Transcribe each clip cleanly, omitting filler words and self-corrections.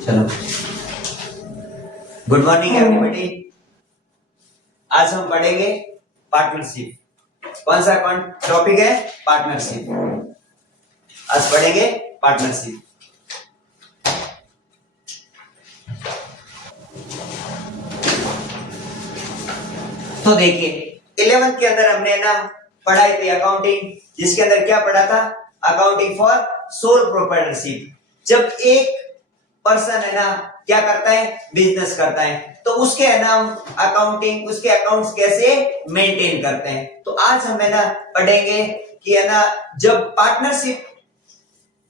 चलो, good morning everybody. आज हम पढ़ेंगे पार्टनरशिप। कौन सा टॉपिक है? पार्टनरशिप। आज पढ़ेंगे पार्टनरशिप। तो देखिए 11th के अंदर हमने ना पढ़ाई थी अकाउंटिंग, जिसके अंदर क्या पढ़ा था? Accounting for sole proprietorship. जब एक पर्सन है ना क्या करता है? बिजनेस करता है, तो उसके है ना अकाउंटिंग, उसके अकाउंट्स कैसे मेंटेन करते हैं। तो आज हम है ना पढ़ेंगे कि है ना जब पार्टनरशिप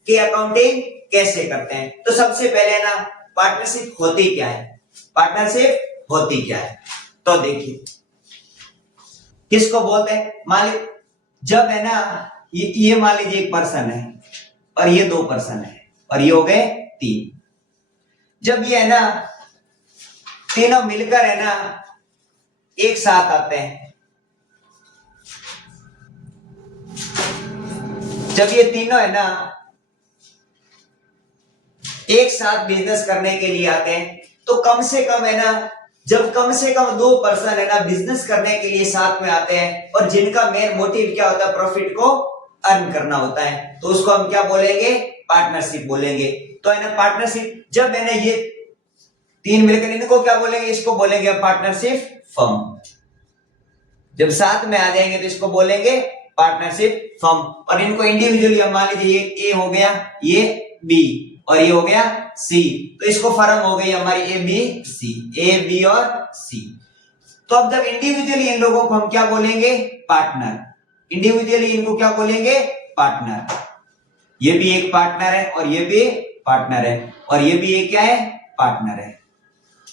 की अकाउंटिंग कैसे करते हैं। तो सबसे पहले ना पार्टनरशिप होती क्या है? पार्टनरशिप होती क्या है? तो देखिए किसको बोलते हैं? मान ली जब है ना ये मान लीजिए एक पर्सन है और ये दो पर्सन है और ये हो गए तीन। जब ये है ना तीनों मिलकर है ना एक साथ आते हैं, जब ये तीनों है ना एक साथ बिजनेस करने के लिए आते हैं, तो कम से कम है ना जब कम से कम दो पर्सन है ना बिजनेस करने के लिए साथ में आते हैं और जिनका मेन मोटिव क्या होता है? प्रॉफिट को अर्न करना होता है, तो उसको हम क्या बोलेंगे? पार्टनरशिप बोलेंगे। तो है ना पार्टनरशिप जब है ना ये तीन मिलकर, इनको क्या बोलेंगे? इसको बोलेंगे पार्टनरशिप फर्म। जब साथ में आ जाएंगे तो इसको बोलेंगे पार्टनरशिप फर्म। और इनको इंडिविजुअली हम मान लीजिए ये ए हो गया, ये बी और ये हो गया सी, तो इसको फर्म हो गई हमारी A B C, A B और सी। तो अब जब इंडिविजुअली इन लोगों को हम क्या बोलेंगे? पार्टनर। इंडिविजुअली इनको क्या बोलेंगे? पार्टनर। ये भी एक पार्टनर है और ये भी पार्टनर है और ये भी एक क्या है? पार्टनर है।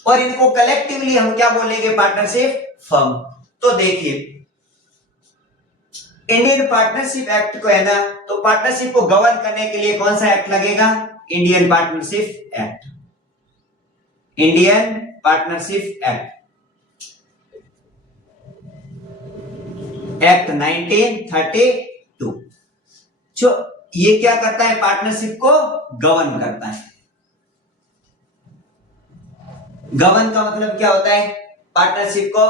और इनको कलेक्टिवली हम क्या बोलेंगे? Partnership firm. तो देखिए इंडियन पार्टनरशिप एक्ट को है ना, तो पार्टनरशिप को गवर्न करने के लिए कौन सा एक्ट लगेगा? Indian partnership act. Indian partnership act, act 1932। जो ये क्या करता है? पार्टनरशिप को गवर्न करता है। गवर्न का मतलब क्या होता है? पार्टनरशिप को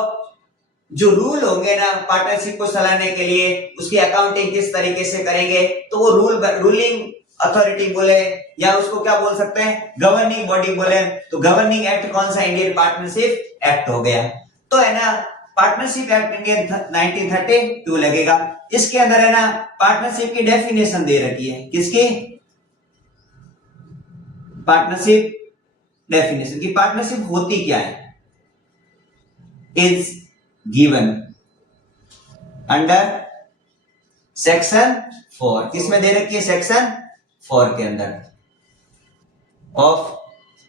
जो रूल होंगे ना पार्टनरशिप को चलाने के लिए, उसकी अकाउंटिंग किस तरीके से करेंगे, तो वो रूलिंग अथॉरिटी बोले या उसको क्या बोल सकते हैं? गवर्निंग बॉडी बोले। तो गवर्निंग एक्ट कौन सा? इंडियन पार्टनरशिप एक्ट हो गया। तो है ना पार्टनरशिप एक्ट इंडियन 1932 लगेगा। इसके अंदर है ना पार्टनरशिप की डेफिनेशन दे रखी है। किसकी? पार्टनरशिप डेफिनेशन की। पार्टनरशिप होती क्या है? Is given under section 4। किसमें दे रखी है? सेक्शन 4 के अंदर ऑफ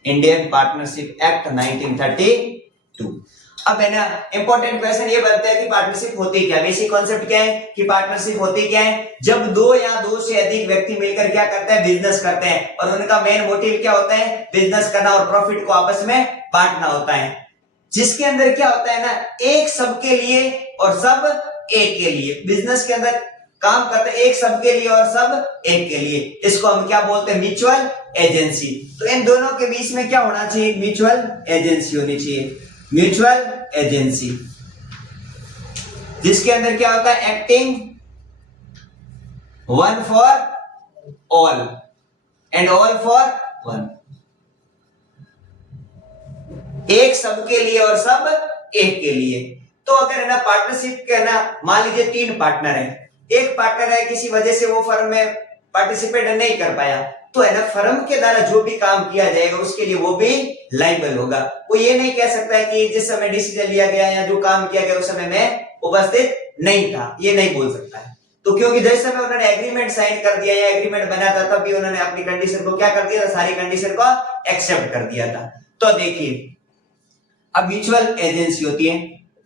इंडियन पार्टनरशिप एक्ट 1932। अब है ना इंपॉर्टेंट क्वेश्चन ये बनता है कि पार्टनरशिप होती क्या? बेसिक कॉन्सेप्ट क्या है कि पार्टनरशिप होती क्या है? जब दो या दो से अधिक व्यक्ति मिलकर क्या करते हैं? बिजनेस करते हैं और उनका मेन मोटिव क्या होता है? बिजनेस करना और प्रॉफिट को आपस में बांटना होता है। जिसके अंदर क्या होता है ना एक सबके लिए और सब एक के लिए। बिजनेस के अंदर काम करते हैं एक सबके लिए और सब एक के लिए। इसको हम क्या बोलते हैं? Mutual agency. तो इन दोनों के बीच में क्या होना चाहिए? म्यूचुअल एजेंसी होनी चाहिए। म्यूचुअल एजेंसी जिसके अंदर क्या होता है? Acting one for all and all for one. एक सबके लिए और सब एक के लिए। तो अगर है ना पार्टनरशिप के ना मान लीजिए तीन पार्टनर है, एक पार्टनर है किसी वजह से वो फर्म में पार्टिसिपेट नहीं कर पाया, तो है ना फर्म के द्वारा जो भी काम किया जाएगा उसके लिए वो भी लायबल होगा। वो ये नहीं कह सकता है कि जिस समय डिसीजन लिया गया या जो काम किया गया उस समय मैं उपस्थित नहीं था, ये नहीं बोल सकता है। तो क्योंकि जैसे समय उन्होंने एग्रीमेंट साइन कर दिया या एग्रीमेंट बना था, तब भी उन्होंने अपनी कंडीशन को क्या कर दिया था? सारी कंडीशन को एक्सेप्ट कर दिया था। तो देखिए अब म्यूचुअल एजेंसी होती है,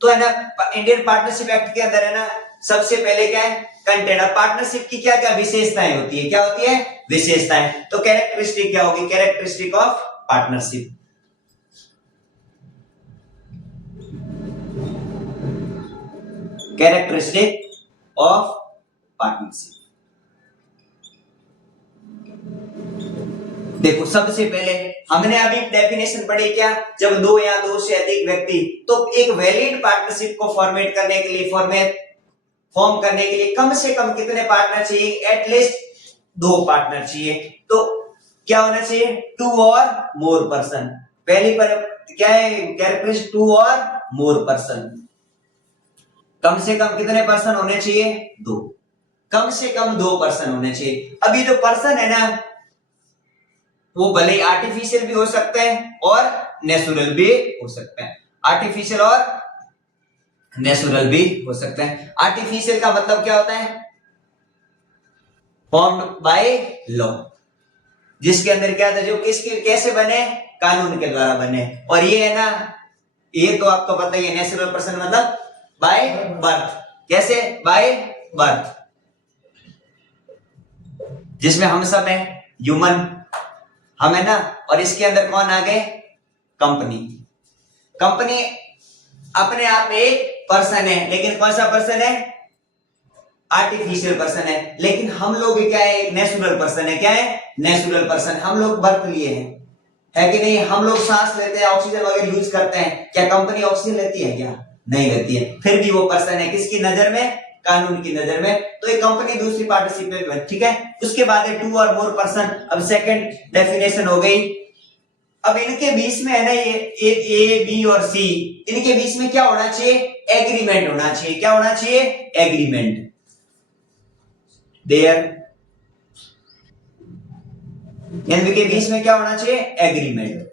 तो है ना इंडियन पार्टनरशिप एक्ट के अंदर है ना सबसे पहले क्या है? कंटेंट। पार्टनरशिप की क्या क्या विशेषताएं होती है? क्या होती है? विशेषताएं। तो कैरेक्टरिस्टिक क्या होगी? Characteristic of partnership. Characteristic of partnership. देखो सबसे पहले हमने अभी डेफिनेशन पढ़ी क्या, जब दो या दो से अधिक व्यक्ति, तो एक वैलिड पार्टनरशिप को फॉर्मेट करने के लिए फॉर्म करने के लिए कम से कम कितने पार्टनर चाहिए, एटलीस्ट 2 पार्टनर चाहिए। तो क्या होना चाहिए, 2 और मोर पर्सन। पहली पर क्या है कैरेक्टरिस्टिक, 2 और मोर पर्सन। कम से कम कितने पर्सन होने चाहिए, 2। कम से कम 2 पर्सन होने चाहिए। अभी जो पर्सन है ना, वो भले आर्टिफिशियल भी हो सकते हैं और नेचुरल भी हो सकते हैं। आर्टिफिशियल और नेचुरल भी हो सकते हैं। आर्टिफिशियल का मतलब क्या होता है, फॉर्म्ड बाय लॉ, जिसके अंदर क्या था, जो किसके कैसे बने, कानून के द्वारा बने। और ये है ना, ये तो आपको पता ही है, नेचुरल पर्सन मतलब बाय बर्थ। कैसे, बाय बर्थ, जिसमें हम सब हैं ह्यूमन, हम है ना। और इसके अंदर कौन आ गए, कंपनी। कंपनी अपने आप में एक पर्सन है, लेकिन कौन सा पर्सन है, आर्टिफिशियल पर्सन है। लेकिन हम लोग क्या है, एक नेचुरल पर्सन है। क्या है, नेचुरल पर्सन। हम लोग बर्थ लिए हैं, है कि नहीं। हम लोग सांस लेते हैं, ऑक्सीजन वगैरह यूज करते हैं। क्या कंपनी ऑक्सीजन लेती है, क्या नहीं लेती है। फिर भी वो पर्सन है, किसकी नजर में, कानून की नजर में। तो एक कंपनी दूसरी पार्टनरशिप में, ठीक है। उसके बाद है 2 और मोर पर्सन। अब सेकंड डेफिनेशन हो गई। अब इनके बीच में है ना, ये ए बी और सी, इनके बीच में क्या होना चाहिए, एग्रीमेंट होना चाहिए। क्या होना चाहिए, एग्रीमेंट। देयर, इनके बीच में क्या होना चाहिए, एग्रीमेंट।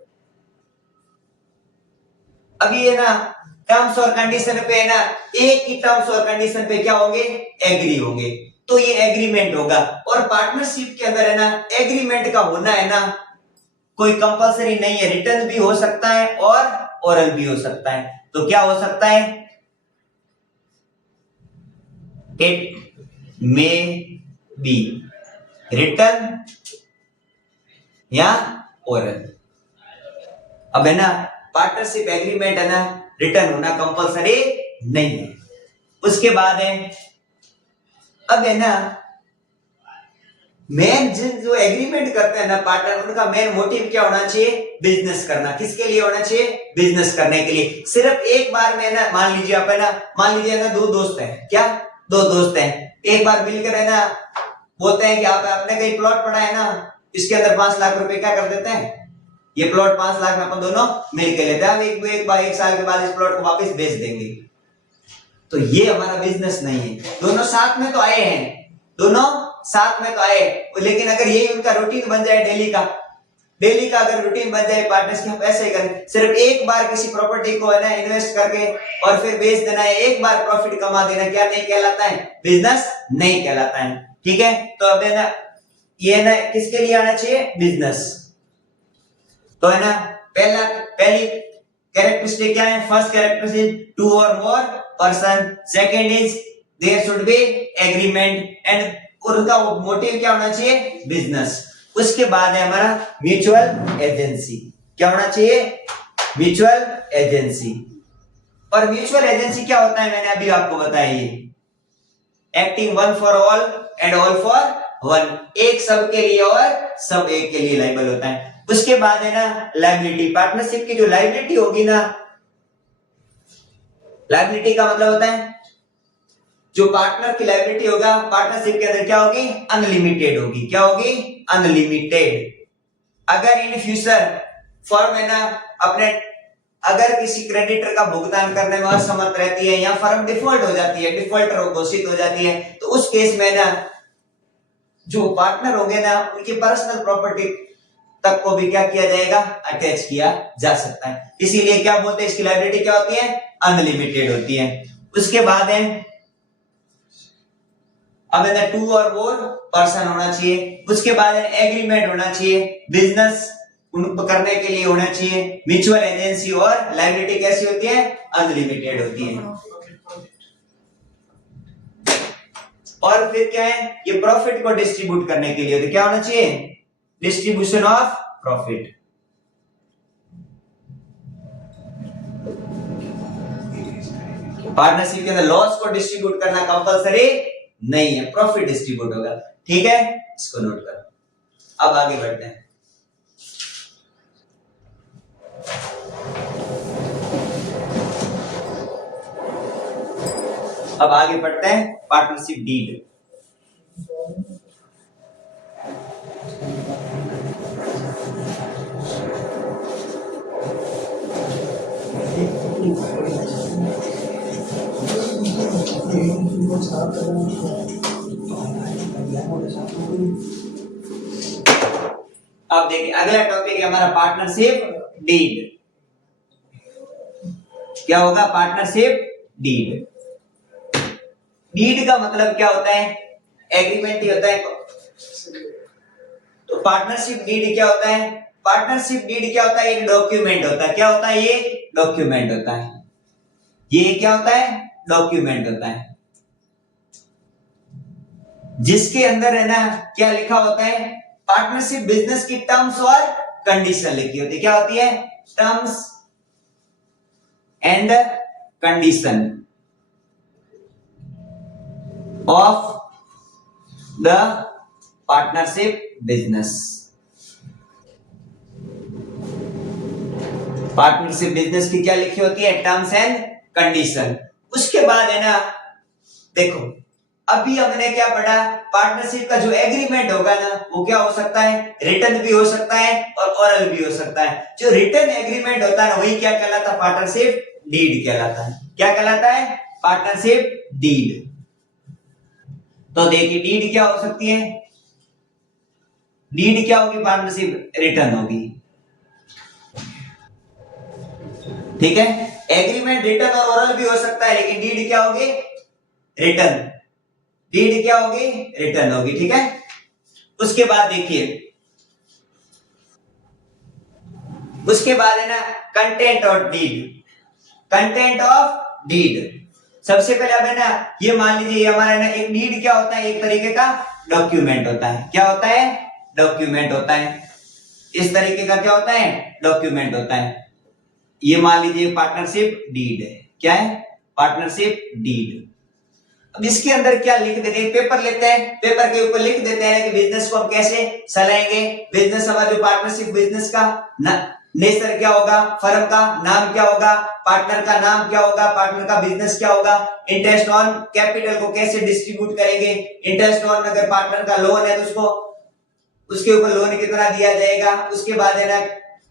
अब ये ना टर्म्स और कंडीशन पे है ना, एक ही टर्म्स और कंडीशन पे क्या होंगे, एग्री होंगे। तो ये एग्रीमेंट होगा। और पार्टनरशिप के अंदर है ना, एग्रीमेंट का होना है ना, कोई कंपलसरी नहीं है। रिटर्न भी हो सकता है और ओरल भी हो सकता है। तो क्या हो सकता है, इट मे बी रिटर्न या ओरल। अब है ना, पार्टनरशिप एग्रीमेंट है ना, रिटर्न होना कंपलसरी नहीं है। उसके बाद है, अब है ना, मेन जो एग्रीमेंट करते हैं ना पार्टनर, उनका मेन मोटिव क्या होना चाहिए, बिजनेस करना। किसके लिए होना चाहिए, बिजनेस करने के लिए। सिर्फ एक बार में ना, मान लीजिए आप है ना, मान लीजिए ना 2 दोस्त हैं, क्या 2 दोस्त हैं, एक बार मिलकर है ना, बोलते हैं कि आप आपने कहीं प्लॉट पड़ा है ना, इसके अंदर 5 लाख रुपए क्या कर देते हैं, ये प्लॉट 5 लाख में अपन दोनों मिलकर लेते हैं। एक साल के बाद इस प्लॉट को वापस बेच देंगे। तो ये हमारा बिजनेस नहीं है। दोनों साथ में तो आए हैं, दोनों साथ में तो आए, लेकिन अगर यही उनका रूटीन बन जाए डेली का अगर रूटीन बन जाए पार्टनर्स की, हम ऐसे ही करें, सिर्फ एक बार किसी प्रॉपर्टी को है ना इन्वेस्ट करके और फिर बेच देना है, एक बार प्रॉफिट कमा देना, क्या नहीं कहलाता है, बिजनेस नहीं कहलाता है। ठीक है। तो अब है ना, ये ना किसके लिए आना चाहिए, बिजनेस। तो है ना, पहली कैरेक्टरिस्टिक क्या है, फर्स्ट कैरेक्टरिस्टिक 2 और more person. Second is there should be agreement and, और उनका मोटिव क्या होना चाहिए, बिजनेस। उसके बाद है हमारा म्यूचुअल एजेंसी। क्या होना चाहिए, म्यूचुअल एजेंसी। और म्यूचुअल एजेंसी क्या होता है, मैंने अभी आपको बताया, ये acting one for all and all for one, एक सब के लिए और सब एक के लिए लायबल होता है। उसके बाद है ना लायबिलिटी। पार्टनरशिप की जो लायबिलिटी होगी ना, लायबिलिटी का मतलब होता है जो पार्टनर की लायबिलिटी होगा पार्टनरशिप के अंदर क्या होगी, अनलिमिटेड होगी। क्या होगी, अनलिमिटेड। अगर इन फ्यूचर फर्म है ना अपने, अगर किसी क्रेडिटर का भुगतान करने में असमर्थ रहती है या फर्म डिफॉल्ट हो जाती है, डिफॉल्टर घोषित हो जाती है, तो उस केस में ना जो पार्टनर होंगे ना, उनकी पर्सनल प्रॉपर्टी तक को भी क्या किया जाएगा, अटैच किया जा सकता है। इसीलिए क्या बोलते हैं, इसकी लायबिलिटी क्या होती है, अनलिमिटेड होती है। उसके बाद है, अब है 2 और मोर पर्सन होना चाहिए। उसके बाद एग्रीमेंट होना चाहिए, बिजनेस उनको करने के लिए होना चाहिए, म्यूचुअल एजेंसी, और लायबिलिटी कैसी होती है, अनलिमिटेड होती है। और फिर क्या है, ये प्रॉफिट को डिस्ट्रीब्यूट करने के लिए, तो क्या होना चाहिए, डिस्ट्रीब्यूशन ऑफ प्रॉफिट। पार्टनरशिप के अंदर लॉस को डिस्ट्रीब्यूट करना कंपलसरी नहीं है, प्रॉफिट डिस्ट्रीब्यूट होगा। ठीक है, इसको नोट करो। अब आगे बढ़ते हैं। अब आगे बढ़ते हैं पार्टनरशिप डीड। अब देखिए अगला टॉपिक है हमारा पार्टनरशिप डीड। क्या होगा? Partnership deed. डीड का मतलब क्या होता है? एग्रीमेंट ही होता है। तो पार्टनरशिप डीड क्या होता है? पार्टनरशिप डीड क्या होता है? एक डॉक्यूमेंट होता है। क्या होता है? ये डॉक्यूमेंट होता है। ये क्या होता है? डॉक्यूमेंट होता है जिसके अंदर है ना क्या लिखा होता है? पार्टनरशिप बिजनेस की टर्म्स और कंडीशन लिखी होती है। क्या होती है? Terms and condition of the partnership business. Partnership business की क्या लिखी होती है? Terms and condition. उसके बाद है ना देखो अभी हमने क्या पढ़ा? पार्टनरशिप का जो एग्रीमेंट होगा ना वो क्या हो सकता है? रिटन भी हो सकता है और ओरल भी हो सकता है। जो रिटन एग्रीमेंट होता है ना वही क्या कहलाता है? पार्टनरशिप डीड कहलाता है। क्या कहलाता है? Partnership deed. तो देखिए डीड क्या हो सकती है? डीड क्या होगी? पार्टनरशिप रिटर्न होगी। ठीक है, एग्रीमेंट रिटर्न और ओरल भी हो सकता है लेकिन डीड क्या होगी? रिटर्न। डीड क्या होगी? रिटर्न होगी। ठीक है, उसके बाद देखिए उसके बाद है ना content of deed. Content of deed सबसे पहले अब है ना ये मान लीजिए हमारा ना एक डीड क्या होता है? एक तरीके का डॉक्यूमेंट होता है। क्या होता है? डॉक्यूमेंट होता है। इस तरीके का क्या होता है? डॉक्यूमेंट होता है। ये मान लीजिए पार्टनरशिप डीड है। क्या है? Partnership deed. अब इसके अंदर क्या लिख देते हैं? पेपर लेते हैं, पेपर के ऊपर लिख देते हैं कि बिजनेस को हम कैसे चलाएंगे। बिजनेस हमारा जो पार्टनरशिप बिजनेस का नेचर क्या होगा, फर्म का नाम क्या होगा, पार्टनर का नाम क्या होगा, पार्टनर का बिजनेस क्या होगा, इंटरेस्ट ऑन कैपिटल को कैसे डिस्ट्रीब्यूट करेंगे, इंटरेस्ट ऑन अगर पार्टनर का लोन है तो उसको उसके ऊपर लोन कितना दिया जाएगा, उसके बाद है ना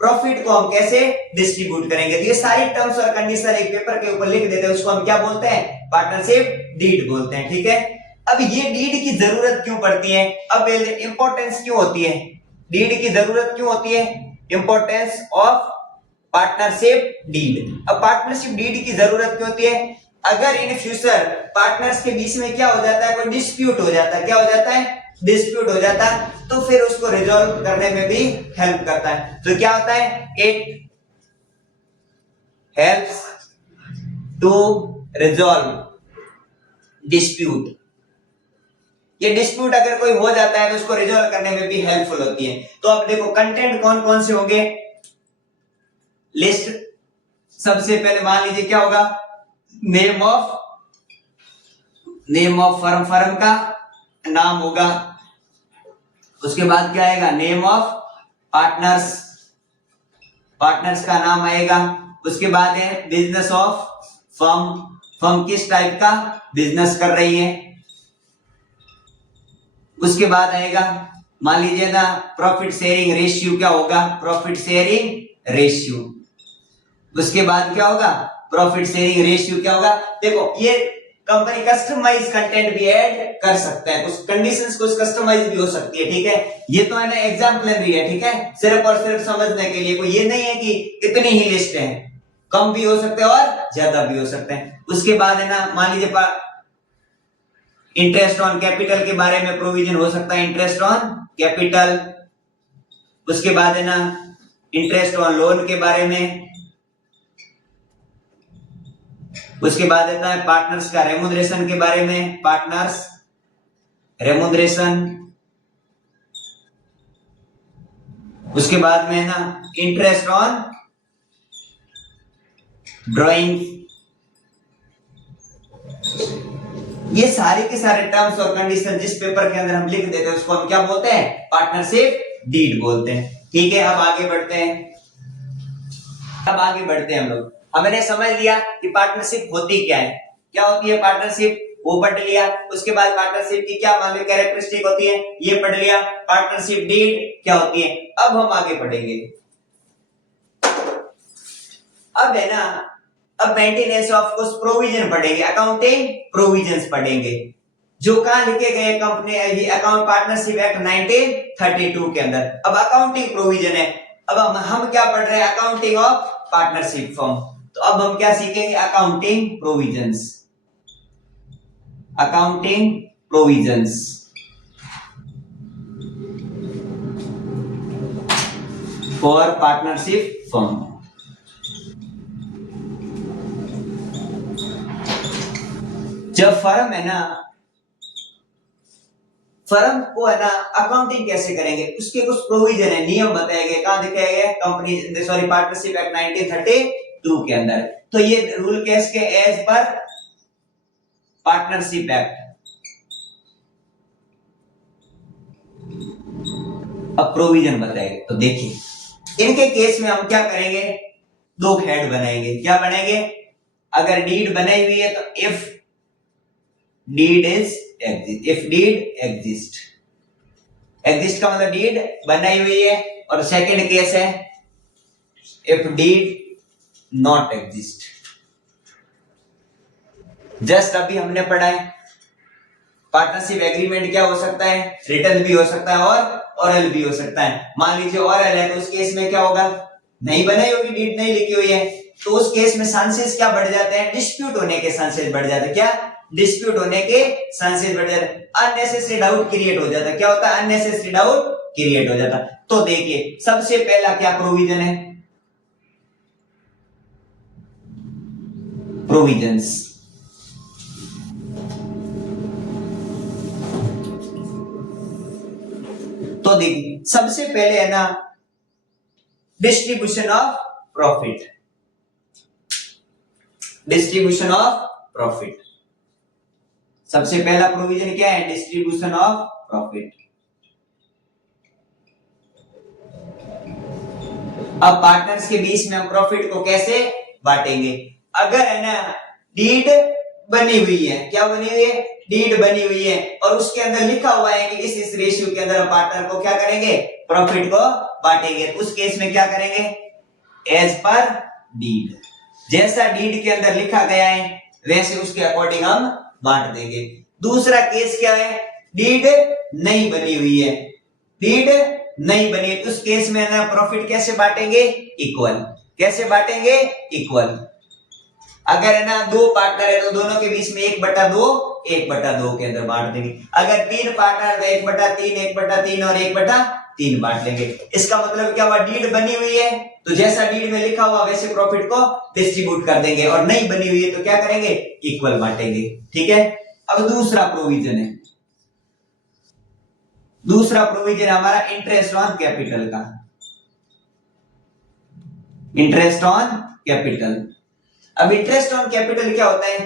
प्रॉफिट को हम कैसे डिस्ट्रीब्यूट करेंगे। तो ये सारी टर्म्स और कंडीशन एक पेपर के ऊपर लिख देते हैं, उसको हम क्या बोलते हैं? पार्टनरशिप डीड बोलते हैं। ठीक है, अब ये डीड की जरूरत क्यों पड़ती है? अब इंपॉर्टेंस क्यों होती है? डीड की जरूरत क्यों होती है? Importance of partnership deed. अब पार्टनरशिप डीड की जरूरत क्यों होती है? अगर इन फ्यूचर पार्टनर्स के बीच में क्या हो जाता है? कोई डिस्प्यूट हो जाता है। क्या हो जाता है? डिस्प्यूट हो जाता है, तो फिर उसको रिजॉल्व करने में भी हेल्प करता है। तो क्या होता है? It helps to resolve dispute. ये डिस्प्यूट अगर कोई हो जाता है तो उसको रिजॉल्व करने में भी हेल्पफुल होती है। तो अब देखो कंटेंट कौन कौन से होंगे, लिस्ट। सबसे पहले मान लीजिए क्या होगा? नेम ऑफ फर्म, फर्म का नाम होगा। उसके बाद क्या आएगा? नेम ऑफ पार्टनर्स, पार्टनर्स का नाम आएगा। उसके बाद है बिजनेस ऑफ फर्म, फर्म किस टाइप का बिजनेस कर रही है। उसके बाद आएगा मान लीजिए ना प्रॉफिट शेयरिंग रेशियो क्या होगा? Profit sharing ratio. उसके बाद क्या होगा? प्रॉफिट शेयरिंग रेशियो क्या होगा? देखो ये कंपनी कस्टमाइज कंटेंट भी ऐड कर सकता है, कुछ कंडीशंस कुछ कस्टमाइज भी हो सकती है। ठीक है, ये तो है ना एग्जाम्पलरी है। ठीक है, सिर्फ और सिर्फ समझने के लिए, कोई ये नहीं है कि इतनी ही लिस्ट है, कम भी हो सकते हैं और ज्यादा भी हो सकते हैं। उसके बाद है ना मान लीजिए इंटरेस्ट ऑन कैपिटल के बारे में प्रोविजन हो सकता है, इंटरेस्ट ऑन कैपिटल। उसके बाद है ना इंटरेस्ट ऑन लोन के बारे में। उसके बाद आता है पार्टनर्स का रेमुनरेशन के बारे में, पार्टनर्स रेमुनरेशन। उसके बाद में है ना इंटरेस्ट ऑन ड्राइंग। ये सारे के सारे टर्म्स और कंडीशन जिस पेपर के अंदर हम लिख देते हैं उसको हम क्या बोलते हैं? पार्टनरशिप डीड बोलते हैं। ठीक है, अब आगे बढ़ते हैं। हम लोग हमने समझ लिया कि पार्टनरशिप होती क्या है। क्या होती है पार्टनरशिप, वो पढ़ लिया। उसके बाद पार्टनरशिप की क्या मान लो कैरेक्टरिस्टिक होती है, ये पढ़ लिया। पार्टनरशिप डीड क्या होती है। अब हम आगे पढ़ेंगे। अब है ना, अब मेंटेनेंस ऑफ कुछ प्रोविजन पढ़ेंगे, अकाउंटिंग प्रोविजंस पढ़ेंगे, जो कहां लिखे गए कंपनी अकाउंट पार्टनरशिप एक्ट 1932 के अंदर। अब अकाउंटिंग प्रोविजन है। अब हम क्या पढ़ रहे हैं, अकाउंटिंग ऑफ पार्टनरशिप फर्म। तो अब हम क्या सीखेंगे, accounting provisions, accounting provisions for partnership firm. जब फर्म है ना, फर्म को है ना अकाउंटिंग कैसे करेंगे, उसके कुछ प्रोविजन है, नियम बताए गए, कहां दिखाए गए, कंपनी सॉरी पार्टनरशिप एक्ट 1932 के अंदर। तो ये रूल कैसे एज पर पार्टनरशिप एक्ट। अब प्रोविजन बताएंगे, तो देखिए इनके केस में हम क्या करेंगे, दो हेड बनाएंगे। क्या बनाएंगे, अगर डीड बनाई हुई है तो if deed is exist, if deed exist, exist का मतलब डीड बनाई हुई है। और सेकंड केस है if deed not exist. Just अभी हमने पढ़ा है पार्टनरशिप एग्रीमेंट क्या हो सकता है, रिटन भी हो सकता है और ओरल भी हो सकता है। मान लीजिए ओरल है तो उस केस में क्या होगा, नहीं बनाई होगी, डीड नहीं लिखी हुई है, तो उस केस में चांसेस क्या बढ़ जाते हैं, डिस्प्यूट होने के चांसेस बढ़ जाते हैं। क्या, डिस्प्यूट होने के चांसेस बढ़ जाते हैं, अननेसेसरी डाउट क्रिएट हो जाता है। क्या होता है, अननेसेसरी डाउट क्रिएट हो जाता है। तो देखिए सबसे पहला क्या प्रोविजन है, प्रोविजंस। तो देखिए सबसे पहले है ना distribution of profit, distribution of profit. सबसे पहला प्रोविजन क्या है, डिस्ट्रीब्यूशन ऑफ प्रॉफिट। अब पार्टनर्स के बीच में हम प्रॉफिट को कैसे बांटेंगे, अगर है ना डीड बनी हुई है, क्या बनी हुई है, डीड बनी हुई है, और उसके अंदर लिखा हुआ है कि इस रेशियो के अंदर हम पार्टनर को क्या करेंगे, प्रॉफिट को बांटेंगे, तो उस केस में क्या करेंगे, एज पर डीड, जैसा डीड के अंदर लिखा गया है वैसे उसके अकॉर्डिंग हम बांट देंगे। दूसरा केस क्या है, डीड नहीं बनी हुई है, डीड नहीं बनी है, तो उस केस में ना प्रॉफिट कैसे बांटेंगे, इक्वल। कैसे बांटेंगे, इक्वल। अगर है ना दो पार्टनर है तो दोनों के बीच में 1/2 1/2 के अंदर बांट देंगे। अगर 3 पार्टनर है 1/3 1/3 और 1/3 बांट लेंगे। इसका मतलब क्या हुआ, डीड बनी हुई है तो जैसा डीड में लिखा हुआ वैसे प्रॉफिट को डिस्ट्रीब्यूट कर देंगे, और नहीं बनी हुई है तो क्या करेंगे, इक्वल बांटेंगे। ठीक है। अब दूसरा प्रोविजन है, दूसरा प्रोविजन हमारा इंटरेस्ट ऑन कैपिटल का, इंटरेस्ट ऑन कैपिटल। अब इंटरेस्ट ऑन कैपिटल क्या होता है,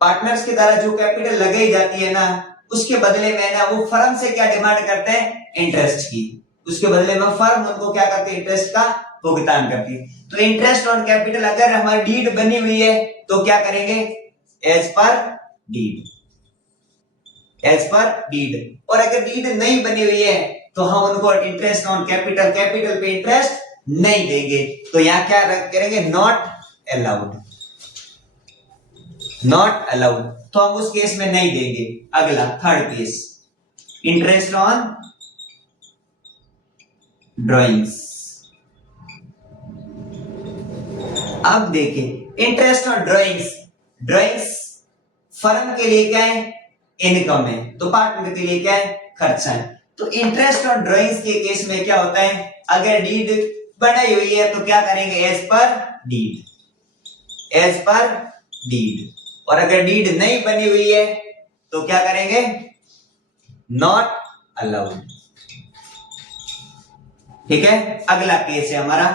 पार्टनर्स के द्वारा जो कैपिटल लगाई जाती है ना, उसके बदले में ना वो फर्म से क्या डिमांड करते हैं, इंटरेस्ट की। उसके बदले में फर्म उनको क्या करती है, इंटरेस्ट का भुगतान करती है। तो इंटरेस्ट ऑन कैपिटल अगर हमारी डीड बनी हुई है तो क्या करेंगे, as per deed, as per deed. और अगर डीड नहीं बनी हुई है तो हम उनको इंटरेस्ट ऑन कैपिटल, कैपिटल पे इंटरेस्ट नहीं देंगे। तो यहां क्या करेंगे, नॉट अलाउड, नॉट अलाउड, तो हम उस केस में नहीं देंगे। अगला third case, interest on drawings. अब देखें interest on drawings, drawings firm के लिए क्या है, इनकम है, तो पार्टनर के लिए क्या है, खर्चा है। तो इंटरेस्ट ऑन ड्राइंग्स के केस में क्या होता है, अगर डीड बनाई हुई है तो क्या करेंगे, as per deed, as per deed. और अगर डीड नहीं बनी हुई है तो क्या करेंगे, नॉट अलाउड। ठीक है। अगला केस है हमारा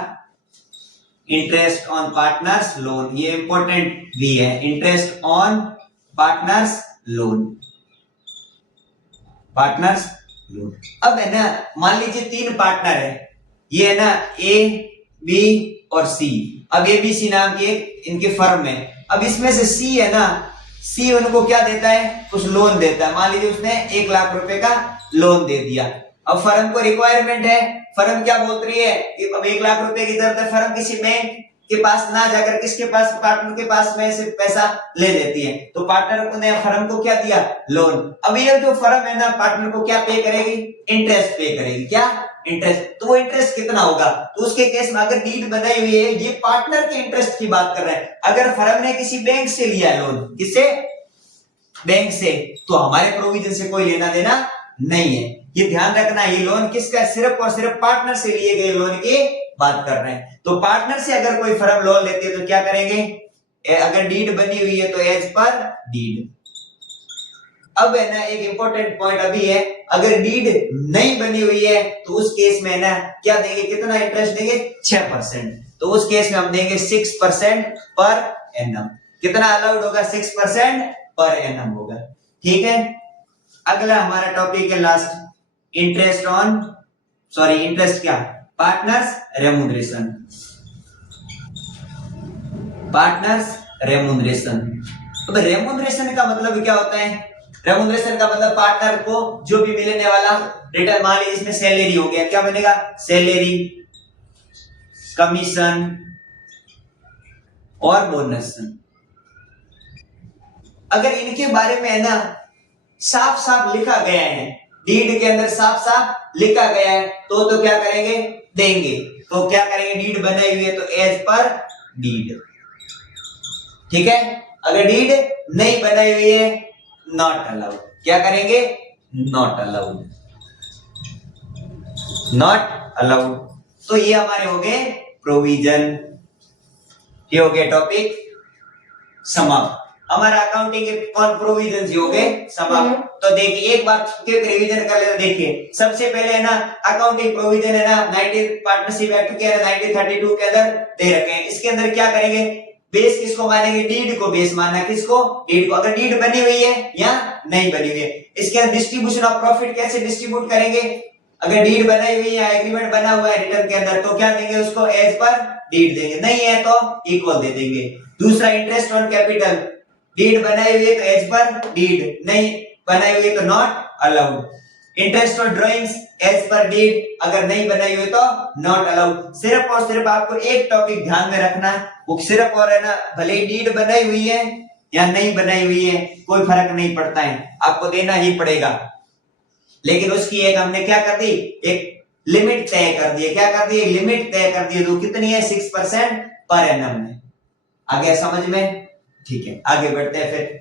इंटरेस्ट ऑन पार्टनर्स लोन, ये इंपॉर्टेंट भी है, interest on partners loan, partners loan. अब है ना मान लीजिए 3 पार्टनर है, ये है ना ए बी और सी। अब ए बी सी नाम की एक इनकी फर्म है। अब इसमें से सी है ना, सी उनको क्या देता है, कुछ लोन देता है। मान लीजिए उसने 1 लाख रुपए का लोन दे दिया। अब फर्म को रिक्वायरमेंट है, फर्म क्या बोल रही है कि अब 1 लाख रुपए की जरूरत है, फर्म किसी बैंक के पास ना जाकर किसके पास, पार्टनर के पास में से पैसा ले लेती है। तो पार्टनर ने फर्म को क्या दिया, लोन। अब ये जो फर्म है ना, पार्टनर को क्या पे करेगी, इंटरेस्ट पे करेगी। क्या, इंटरेस्ट। तो वो इंटरेस्ट कितना होगा, तो उसके केस में अगर डीड बनाई हुई है, ये पार्टनर के इंटरेस्ट की बात कर रहे हैं। अगर फर्म ने किसी बैंक से लिया लोन, किससे, बैंक से, तो हमारे प्रोविजन से कोई लेना देना नहीं है। ये ध्यान रखना, ये लोन किसका, सिर्फ और सिर्फ पार्टनर से लिए गए लोन की बात कर रहे हैं। तो पार्टनर से अगर कोई फर्म लोन लेती है तो क्या करेंगे, अगर डीड बनी हुई है तो एज पर डीड। अब है ना एक इंपॉर्टेंट पॉइंट अभी है, अगर डीड नहीं बनी हुई है तो उस केस में ना क्या देंगे, कितना इंटरेस्ट देंगे, 6%। तो उस केस में हम देंगे 6% पर एनम। कितना अलाउड होगा, 6% पर एनम होगा। ठीक है। अगला हमारा टॉपिक है last, interest on, sorry interest क्या, पार्टनर्स रेमुनरेशन। Partners remuneration. अब रेमुनरेशन का मतलब क्या होता है, रेमुनरेशन का मतलब पार्टनर को जो भी मिलने वाला रिटर्न, मान लीजिए इसमें सैलरी हो गया, क्या बनेगा, सैलरी, कमीशन और बोनस। अगर इनके बारे में है ना साफ साफ लिखा गया है, डीड के अंदर साफ साफ लिखा गया है, तो क्या करेंगे, देंगे। तो क्या करेंगे, डीड बनाई हुई है तो एज पर डीड। ठीक है। अगर डीड नहीं बनाई हुई है, नॉट अलाउड। क्या करेंगे, नॉट अलाउड, नॉट अलाउड। तो ये हमारे हो गए प्रोविजन, ये हो गया टॉपिक समाप्त। हमारा अकाउंटिंग के कौन प्रोविजन हो गए समाप्त। तो देखिए एक बार के रिवीजन कर लेते, देखिए सबसे पहले है ना अकाउंटिंग प्रोविजन है ना 19 पार्टनरशिप एक्ट के 1932 के अंदर दे रखे हैं। इसके अंदर क्या करेंगे, बेस किसको मानेंगे, डीड को बेस मानना, किसको, डीड को। अगर डीड बनी हुई है या नहीं बनी हुई है, इसके अंदर डिस्ट्रीब्यूशन ऑफ प्रॉफिट कैसे डिस्ट्रीब्यूट करेंगे, अगर डीड बनाई हुई है, एग्रीमेंट बना हुआ है रिटर्न के अंदर, तो क्या देंगे उसको, एज पर डीड देंगे, नहीं है तो इक्वल दे देंगे। दूसरा इंटरेस्ट ऑन कैपिटल, डीड बनाई हुई है तो एज पर डीड, नहीं बनाई हुई है तो not allowed. Interest on drawings as per deed, अगर नहीं बनाई हुई तो नॉट अलाउड। सिर्फ और सिर्फ आपको एक टॉपिक ध्यान में रखना है, वो सिर्फ और है ना, भले ही डीड बनाई हुई है या नहीं बनाई हुई है कोई फर्क नहीं पड़ता है, आपको देना ही पड़ेगा। लेकिन उसकी एक हमने क्या कर दी, एक लिमिट तय कर दी है। क्या कर दी है, लिमिट तय कर दी है, जो कितनी है, 6% पर एनम में। आ गया समझ में। ठीक है, आगे बढ़ते हैं फिर।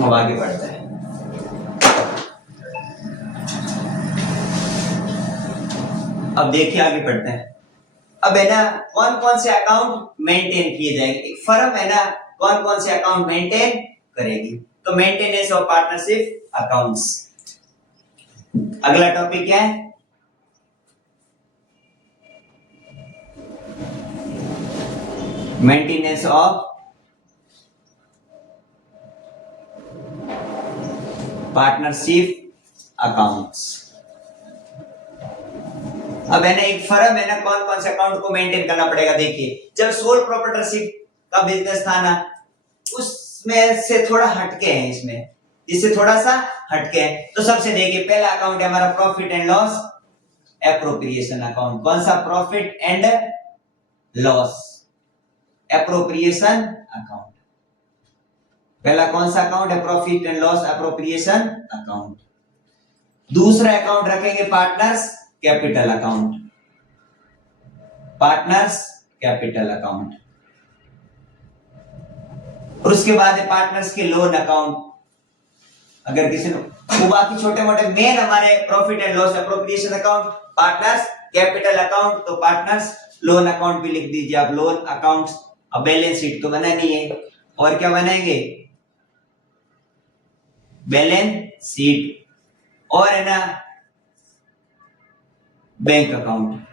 अब आगे बढ़ते हैं। अब देखिए आगे बढ़ते हैं। अब है ना कौन कौन से अकाउंट मेंटेन किए जाएंगे, एक फर्म है ना कौन कौन से अकाउंट मेंटेन करेगी, तो मेंटेनेंस ऑफ पार्टनरशिप अकाउंट्स। अगला टॉपिक क्या है, मेंटेनेंस ऑफ पार्टनरशिप अकाउंट्स। अब है ना एक फर्म है ना कौन कौन से अकाउंट को मेंटेन करना पड़ेगा। देखिए जब सोल प्रोप्राइटरशिप का बिजनेस था ना, उसमें से थोड़ा हटके हैं, इसमें इससे थोड़ा सा हटके हैं। तो सबसे देखिए पहला अकाउंट है हमारा profit and loss appropriation account. कौन सा, profit and loss appropriation account. पहला कौन सा अकाउंट है, profit and loss appropriation account. दूसरा अकाउंट रखेंगे partners capital account, partners capital account. और उसके बाद है पार्टनर्स के लोन अकाउंट। अगर किसी ने तो बाकी छोटे मोटे मेन हमारे profit and loss appropriation account, partners capital account, तो पार्टनर्स लोन अकाउंट भी लिख दीजिए आप, लोन अकाउंट्स। अब बैलेंस शीट तो बनानी है, और क्या बनाएंगे, बैलेंस शीट। और है ना बैंक अकाउंट।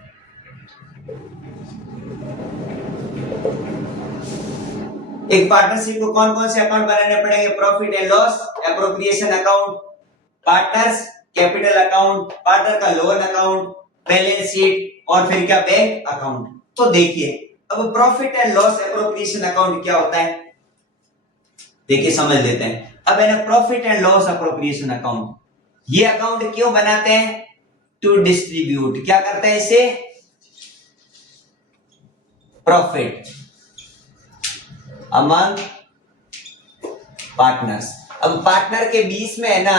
एक पार्टनरशिप को कौन कौन से अकाउंट बनाने पड़ेंगे? Profit and loss, appropriation account, partners capital account, partner का लोन अकाउंट, बैलेंस शीट और फिर क्या? Bank account. तो देखिए अब profit and loss appropriation account क्या होता है, देखिए समझ लेते हैं। अब है ना profit and loss appropriation account, ये अकाउंट क्यों बनाते हैं? टू डिस्ट्रीब्यूट, क्या करते हैं इसे? Profit among partners. अब पार्टनर के बीच में है ना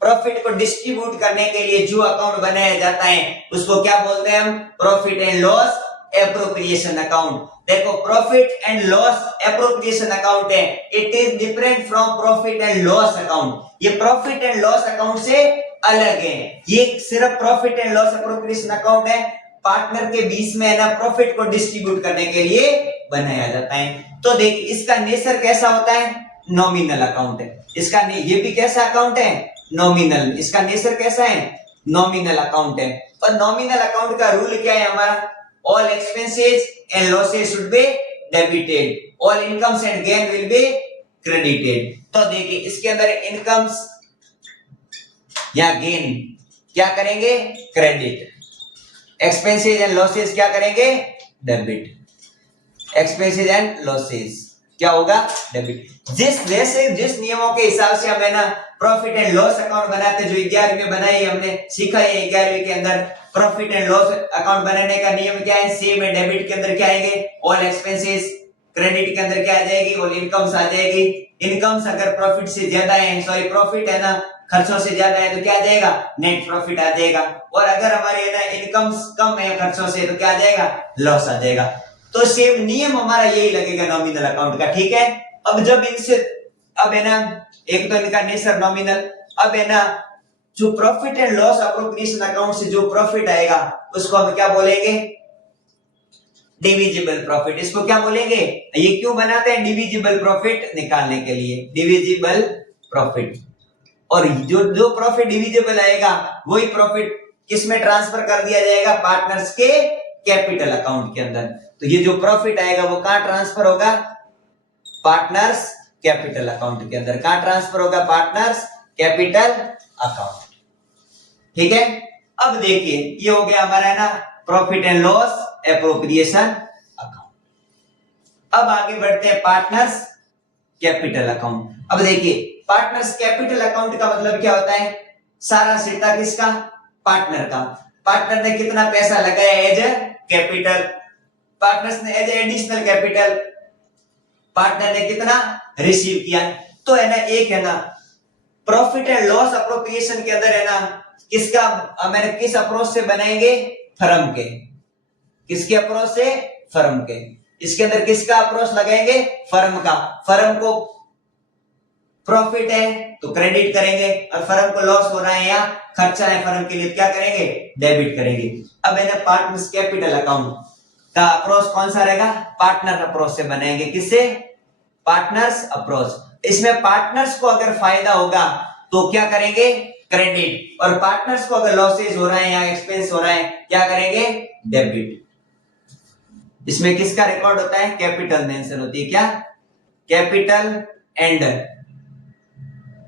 प्रॉफिट को डिस्ट्रीब्यूट करने के लिए जो अकाउंट बनाया जाता है उसको क्या बोलते हैं हम? Profit and loss appropriation account. देखो profit and loss appropriation account है, it is different from profit and loss account. ये प्रॉफिट एंड लॉस अकाउंट से अलग है, ये सिर्फ profit and loss appropriation account है, पार्टनर के बीच में है ना प्रॉफिट को डिस्ट्रीब्यूट करने के लिए बनाया जाता है। तो देख इसका नेचर कैसा होता है? नॉमिनल अकाउंट है इसका, ये भी कैसा अकाउंट है? नॉमिनल। इसका नेचर कैसा है? नॉमिनल अकाउंट है। और नॉमिनल अकाउंट का रूल क्या है हमारा? All expenses and losses should be debited, all incomes and gain will be credited. तो देखिए इसके अंदर इनकम्स या गेन क्या करेंगे? क्रेडिट। एक्सपेंसेस एंड लॉसेस क्या करेंगे? डेबिट। एक्सपेंसेस एंड लॉसेस क्या होगा? डेबिट। जिस नियमों के हिसाब से हमें ना प्रॉफिट एंड लॉस अकाउंट बनाते, जो 11वीं में बनाई हमने सीखा है, 11वीं के अंदर प्रॉफिट एंड लॉस अकाउंट बनाने का नियम क्या है? सेम है। डेबिट के अंदर क्या आएंगे? ऑल एक्सपेंसेस, क्रेडिट के अंदर क्या आ जाएगी? ऑल इनकम्स आ जाएगी। इनकम्स अगर प्रॉफिट से ज्यादा है, सॉरी प्रॉफिट है ना खर्चों से ज्यादा है तो क्या आ जाएगा? नेट प्रॉफिट आ जाएगा। और अगर हमारे है ना इनकम्स कम है खर्चों से तो क्या आ जाएगा? लॉस आ जाएगा। तो सेम नियम हमारा यही लगेगा नॉमिनल अकाउंट का, ठीक है। अब जब इनसे अब है ना एक तो इनका नेचर नॉमिनल, अब है ना जो profit and loss appropriation account से जो प्रॉफिट आएगा उसको हम क्या बोलेंगे? Divisible profit. इसको क्या बोलेंगे? ये क्यों बनाते हैं? डिविजिबल प्रॉफिट निकालने के लिए, डिविजिबल प्रॉफिट। और जो जो प्रॉफिट डिविजिबल आएगा वही प्रॉफिट किस में ट्रांसफर कर दिया जाएगा? पार्टनर्स के कैपिटल अकाउंट के अंदर। तो ये जो प्रॉफिट आएगा वो कहां ट्रांसफर होगा? पार्टनर्स कैपिटल अकाउंट के अंदर। कहां ट्रांसफर होगा? पार्टनर्स कैपिटल अकाउंट, ठीक है। अब देखिए ये हो गया हमारा है ना profit and loss appropriation account. अब आगे बढ़ते हैं पार्टनर्स कैपिटल अकाउंट। अब देखिए पार्टनर्स कैपिटल अकाउंट का मतलब क्या होता है? सारा सिट्टा किसका? पार्टनर का। पार्टनर ने कितना पैसा लगाया एज ए कैपिटल, पार्टनर्स ने एज एडिशनल कैपिटल, पार्टनर ने कितना रिसीव किया। तो है ना एक है ना प्रॉफिट एंड लॉस एप्रोप्रिएशन के अंदर है ना किसका मैंने किस अप्रोच से बनाएंगे? फर्म के। किसके अप्रोच से? फर्म के। इसके अंदर किसका अप्रोच लगाएंगे? फर्म का। फर्म को प्रॉफिट है तो क्रेडिट करेंगे, और फर्म को लॉस हो रहा है या खर्चा है फर्म के लिए क्या करेंगे? डेबिट करेंगे। अब है ना पार्टनर्स कैपिटल अकाउंट का अप्रोच कौन सा रहेगा? पार्टनर अप्रोच से बनाएंगे। किससे? Partners approach. इसमें पार्टनर्स को अगर फायदा होगा तो क्या करेंगे? क्रेडिट। और पार्टनर्स को अगर लॉसेज हो रहा है या एक्सपेंस हो रहा है क्या करेंगे? डेबिट। इसमें किसका रिकॉर्ड होता है? कैपिटल मेंशन होती है। क्या? कैपिटल एंड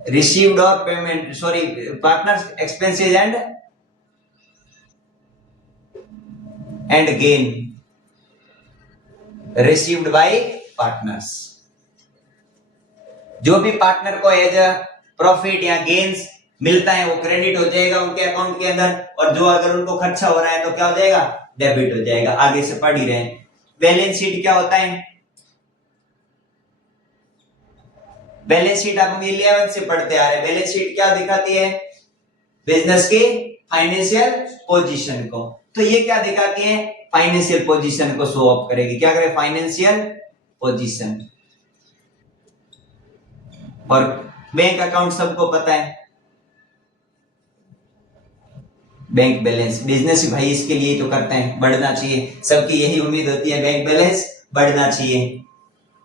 रिसीव्ड और payment, sorry partners expenses and gain received by partners. जो भी पार्टनर को एज अ प्रॉफिट या गेन्स मिलता है वो क्रेडिट हो जाएगा उनके अकाउंट के अंदर, और जो अगर उनको खर्चा हो रहा है तो क्या हो जाएगा? डेबिट हो जाएगा। आगे से पढ़ ही रहे हैं। बैलेंस शीट क्या होता है? बैलेंस शीट आप 11th से पढ़ते आ रहे हैं। बैलेंस शीट क्या दिखाती है? बिजनेस की फाइनेंशियल पोजीशन को। तो ये क्या दिखाती है? फाइनेंशियल पोजीशन को शो ऑफ करेगी। क्या करे? Financial position. और बैंक अकाउंट सबको पता है, बैंक बैलेंस। बिजनेस भाई इसके लिए तो करते हैं, बढ़ना चाहिए, सबकी यही उम्मीद होती है बैंक बैलेंस बढ़ना चाहिए।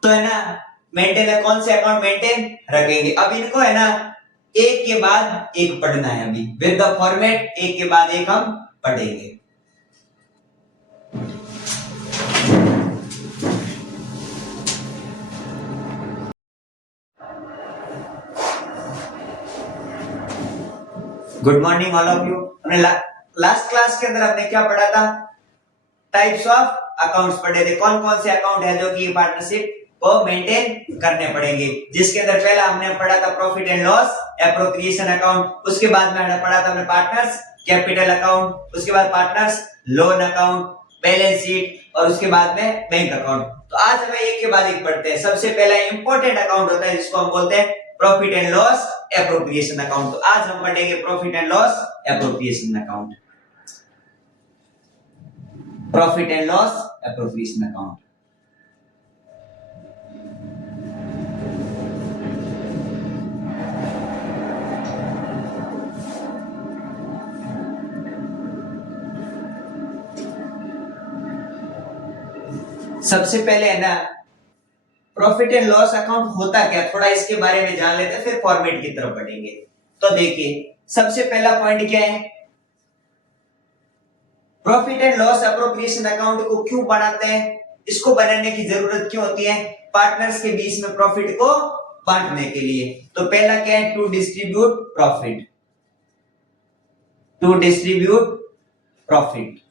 तो है ना मेंटेन है, कौन से अकाउंट मेंटेन रखेंगे? अब इनको है ना एक के बाद एक पढ़ना है अभी विद द फॉर्मेट, एक के बाद एक हम पढ़ेंगे। Good morning all of you. हमने लास्ट क्लास के अंदर हमने क्या पढ़ा था? टाइप्स ऑफ अकाउंट्स पढ़े थे। कौन कौन से अकाउंट है जो कि पार्टनरशिप को मेंटेन करने पड़ेंगे, जिसके अंदर पहला हमने पढ़ा था profit and loss appropriation account, उसके बाद में हमने पढ़ा था हमने पार्टनर्स कैपिटल अकाउंट, उसके बाद partners loan account, balance sheet और उसके बाद में बैंक अकाउंट। तो आज हमें एक के बाद एक पढ़ते हैं। सबसे पहला इंपॉर्टेंट अकाउंट होता है जिसको हम बोलते हैं profit and loss appropriation account. तो आज हम पढ़ेंगे profit and loss appropriation account. Profit and loss appropriation account. सबसे पहले है ना प्रॉफिट एंड लॉस अकाउंट होता क्या, थोड़ा इसके बारे में जान लेते हैं, फिर फॉर्मेट की तरफ बढ़ेंगे। तो देखिए सबसे पहला पॉइंट क्या है, profit and loss appropriation account को क्यों बनाते हैं, इसको बनाने की जरूरत क्यों होती है? पार्टनर्स के बीच में प्रॉफिट को बांटने के लिए। तो पहला क्या है, to distribute profit, to distribute profit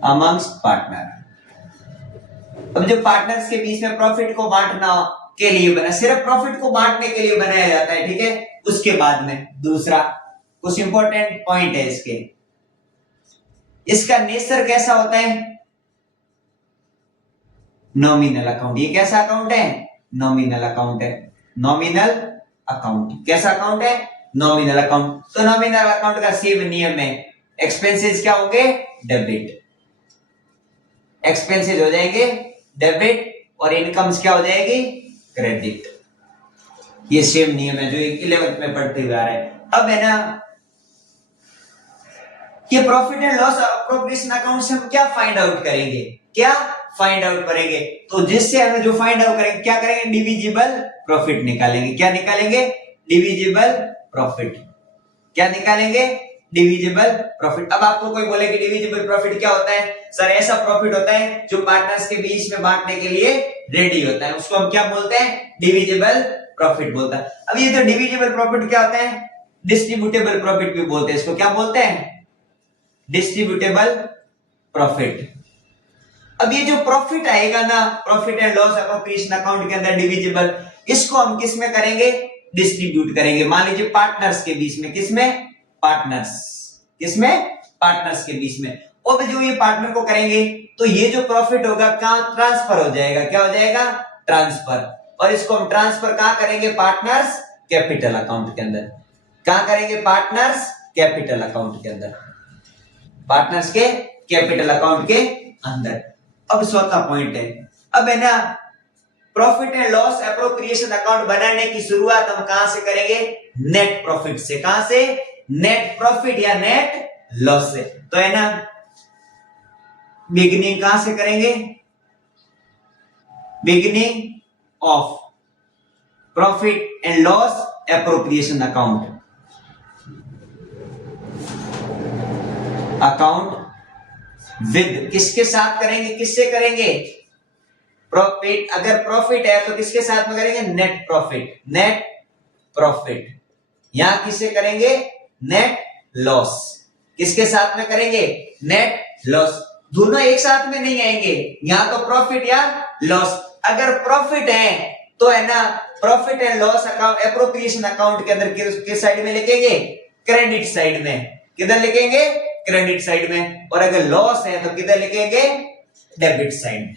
amongst partner. अब जो पार्टनर्स के बीच में प्रॉफिट को बांटना के लिए बना, सिर्फ प्रॉफिट को बांटने के लिए बनाया जाता है, ठीक है। उसके बाद में दूसरा कुछ इंपॉर्टेंट पॉइंट है इसके, इसका नेचर कैसा होता है? Nominal account. ये कैसा अकाउंट है? नॉमिनल अकाउंट है। नॉमिनल अकाउंट कैसा अकाउंट है? Nominal account. तो नॉमिनल अकाउंट का सेम नियम है, एक्सपेंसेस क्या होंगे? डेबिट। एक्सपेंसेस हो जाएंगे डेबिट और इनकम्स क्या हो जाएगी? क्रेडिट। ये सेम नियम है जो 11th में पढ़ते हुए आ रहे हैं। अब है ना ये profit and loss appropriation account से हम क्या फाइंड आउट करेंगे? क्या फाइंड आउट करेंगे? तो जिससे हमें जो फाइंड आउट करेंगे क्या करेंगे? डिविजिबल प्रॉफिट निकालेंगे। क्या निकालेंगे? Divisible profit. क्या निकालेंगे? Divisible profit. अब आपको कोई बोले कि डिविजिबल प्रॉफिट क्या होता है? सर ऐसा प्रॉफिट होता है जो पार्टनर्स के बीच में बांटने के लिए रेडी होता है, उसको हम क्या बोलते हैं? डिविजिबल प्रॉफिट बोलता है। अब ये जो डिविजिबल प्रॉफिट क्या होता है? डिस्ट्रीब्यूटेबल प्रॉफिट भी बोलते हैं इसको। क्या बोलते हैं? Distributable profit. अब ये जो प्रॉफिट आएगा ना profit and loss appropriation account के अंदर डिविजिबल, इसको हम किस में करेंगे? डिस्ट्रीब्यूट करेंगे। मान लीजिए पार्टनर्स के बीच में, किसमें? पार्टनर्स। किसमें? पार्टनर्स के बीच में। अब जो ये पार्टनर को करेंगे तो ये जो प्रॉफिट होगा कहां ट्रांसफर हो जाएगा? क्या हो जाएगा? ट्रांसफर। और इसको हम ट्रांसफर कहां करेंगे? पार्टनर्स कैपिटल अकाउंट के अंदर। कहां करेंगे? पार्टनर्स कैपिटल अकाउंट के अंदर, पार्टनर्स के कैपिटल अकाउंट के अंदर। अब चौथा पॉइंट है, अब है ना profit and loss appropriation account बनाने की शुरुआत हम कहां से करेंगे? नेट प्रॉफिट से। कहां से? नेट प्रॉफिट या नेट लॉस से। तो है ना बिगिनिंग कहां से करेंगे? Beginning of profit and loss appropriation account, account with, किसके साथ करेंगे? किससे करेंगे? प्रॉफिट। अगर प्रॉफिट है तो किसके साथ में करेंगे? Net profit. Net profit. यहां किससे करेंगे? Net loss. किसके साथ में करेंगे? Net loss. दोनों एक साथ में नहीं आएंगे, यहां तो प्रॉफिट या लॉस। अगर प्रॉफिट है तो है ना profit and loss account appropriation account के अंदर किस साइड में लिखेंगे? क्रेडिट साइड में। किधर लिखेंगे? क्रेडिट साइड में। और अगर लॉस है तो किधर लिखेंगे? डेबिट साइड में।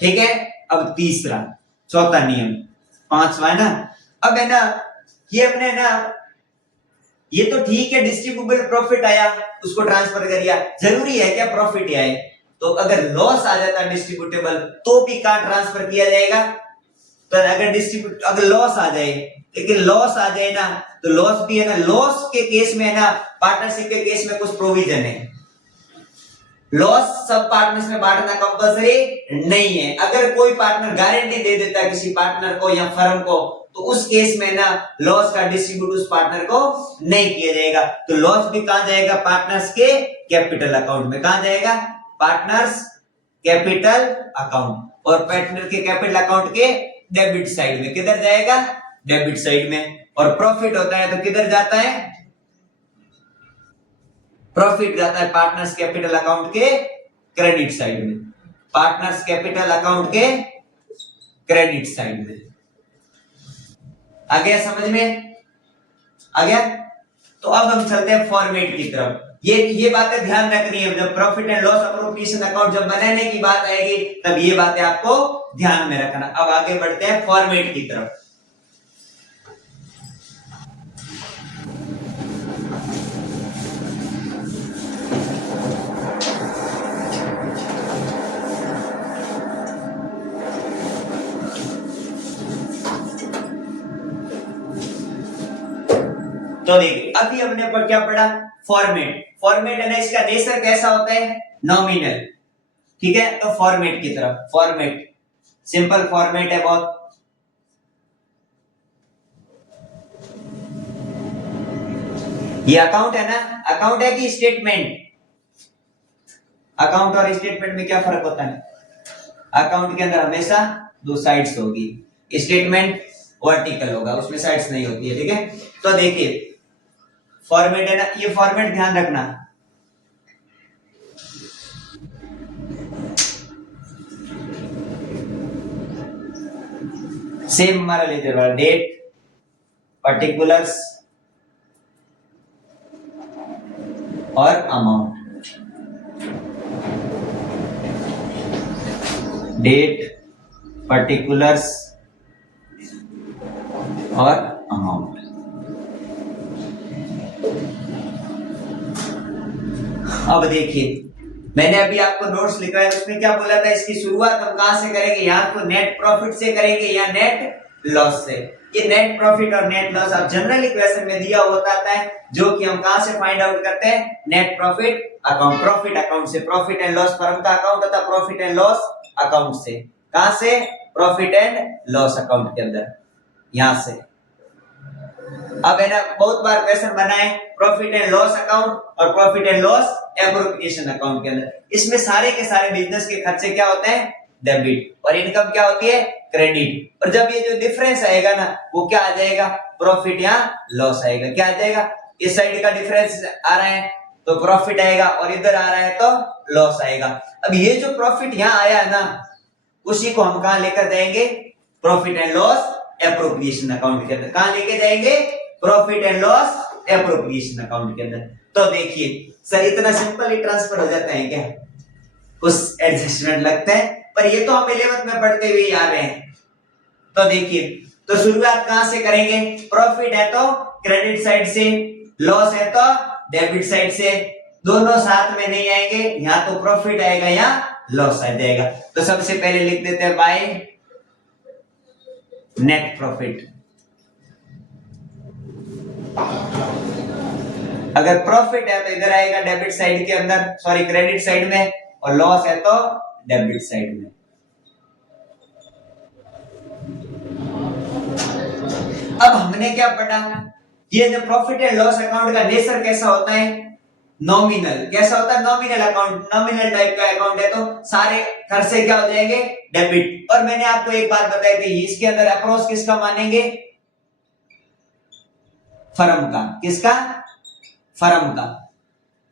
ठीक है। अब तीसरा, चौथा नियम, पांचवा है ना, अब है ना ये हमने ना ये तो ठीक है डिस्ट्रीब्यूटेबल प्रॉफिट आया उसको ट्रांसफर कर दिया, जरूरी है क्या प्रॉफिट ही आए? तो अगर लॉस आ जाता डिस्ट्रीब्यूटेबल तो भी कहां ट्रांसफर किया जाएगा? तो अगर लॉस आ जाए, लेकिन लॉस आ जाए ना तो लॉस भी है ना, लॉस के केस में है ना पार्टनरशिप के केस में कुछ प्रोविजन है। लॉस सब पार्टनर्स में बांटना कंपलसरी नहीं है। अगर कोई पार्टनर गारंटी दे देता है किसी पार्टनर को या फर्म को, तो उस केस में ना लॉस का डिस्ट्रीब्यूट उस पार्टनर को नहीं किया जाएगा। तो लॉस भी कहां जाएगा? पार्टनर्स के कैपिटल अकाउंट में। कहां जाएगा? Partners capital account. और पार्टनर के कैपिटल अकाउंट के डेबिट साइड में। किधर जाएगा? डेबिट साइड में। और प्रॉफिट होता है तो किधर जाता है? प्रॉफिट जाता है पार्टनर्स कैपिटल अकाउंट के क्रेडिट साइड में। पार्टनर्स कैपिटल अकाउंट के क्रेडिट साइड में। आ गया समझ में? आ गया? तो अब हम चलते हैं फॉर्मेट की तरफ। ये बातें ध्यान रखनी है। जब profit and loss appropriation account जब बनाने की बात आएगी, तब ये बातें आपको ध्यान में रखना। अब आगे बढ़ते हैं फॉर्मेट की तरफ। तो देखिए अभी हमने पर क्या पढ़ा? फॉर्मेट। फॉर्मेट है ना, इसका नेचर कैसा होता है? नॉमिनल। ठीक है, तो फॉर्मेट की तरफ। फॉर्मेट सिंपल फॉर्मेट है बहुत। ये अकाउंट है ना, अकाउंट है कि स्टेटमेंट? अकाउंट और स्टेटमेंट में क्या फर्क होता है? अकाउंट के अंदर हमेशा दो साइड्स होगी, स्टेटमेंट वर्टिकल होगा, उसमें साइड्स नहीं होती है। ठीक है, तो देखिए फॉर्मेट है ना, ये फॉर्मेट ध्यान रखना। सेम हमारा लेते हैं डेट, पर्टिकुलर्स और अमाउंट। डेट, पर्टिकुलर्स और अमाउंट। अब देखिए मैंने अभी आपको नोट्स लिखवाया, उसमें क्या बोला था? इसकी शुरुआत हम कहां से करेंगे? यहाँ तो नेट प्रॉफिट से करेंगे या नेट लॉस से। ये नेट प्रॉफिट और नेट लॉस आप जनरली क्वेश्चन में दिया होता है, जो कि हम कहां से फाइंड आउट करते हैं? Net profit account, profit account से। प्रॉफिट एंड लॉस फर्म का अकाउंट होता है प्रॉफिट एंड लॉस अकाउंट से। कहां से? प्रॉफिट एंड लॉस अकाउंट के अंदर, यहां से। अब है ना बहुत बार क्वेश्चन बनाए प्रॉफिट एंड लॉस अकाउंट और profit and loss appropriation account के अंदर। इसमें सारे के सारे बिजनेस के खर्चे क्या होते हैं? डेबिट। और इनकम क्या होती है? क्रेडिट। और जब ये जो डिफरेंस आएगा ना, वो क्या आ जाएगा? प्रॉफिट या लॉस आएगा। क्या आ जाएगा? इस साइड का डिफरेंस आ रहा है तो प्रॉफिट आएगा, और इधर आ रहा है तो लॉस आएगा। अब ये जो प्रॉफिट यहाँ आया है ना, उसी को हम कहां लेकर जाएंगे? Profit and loss appropriation account के अंदर। कहां लेके जाएंगे? Profit and loss appropriation account के अंदर। तो देखिए सर इतना सिंपल ही ट्रांसफर हो जाता है क्या? कुछ एडजस्टमेंट लगता है, पर ये तो हम 11th में पढ़ते हुए आ रहे हैं। तो देखिए, तो शुरुआत कहां से करेंगे? प्रॉफिट है तो क्रेडिट साइड से, लॉस है तो डेबिट साइड से। दोनों साथ में नहीं आएंगे, यहां तो प्रॉफिट आएगा या लॉस आ जाएगा। तो सबसे पहले लिख देते हैं बाय नेट प्रॉफिट। अगर प्रॉफिट है तो इधर आएगा डेबिट साइड के अंदर, सॉरी क्रेडिट साइड में, और लॉस है तो डेबिट साइड में। अब हमने क्या पढ़ा? ये जो प्रॉफिट एंड लॉस अकाउंट का नेचर कैसा होता है? नॉमिनल। कैसा होता है? नॉमिनल अकाउंट, नॉमिनल टाइप का अकाउंट है, तो सारे खर्चे क्या हो जाएंगे? डेबिट। और मैंने आपको एक बात बताई थी, इसके अंदर अप्रोच किसका मानेंगे? फर्म का। किसका? फर्म का।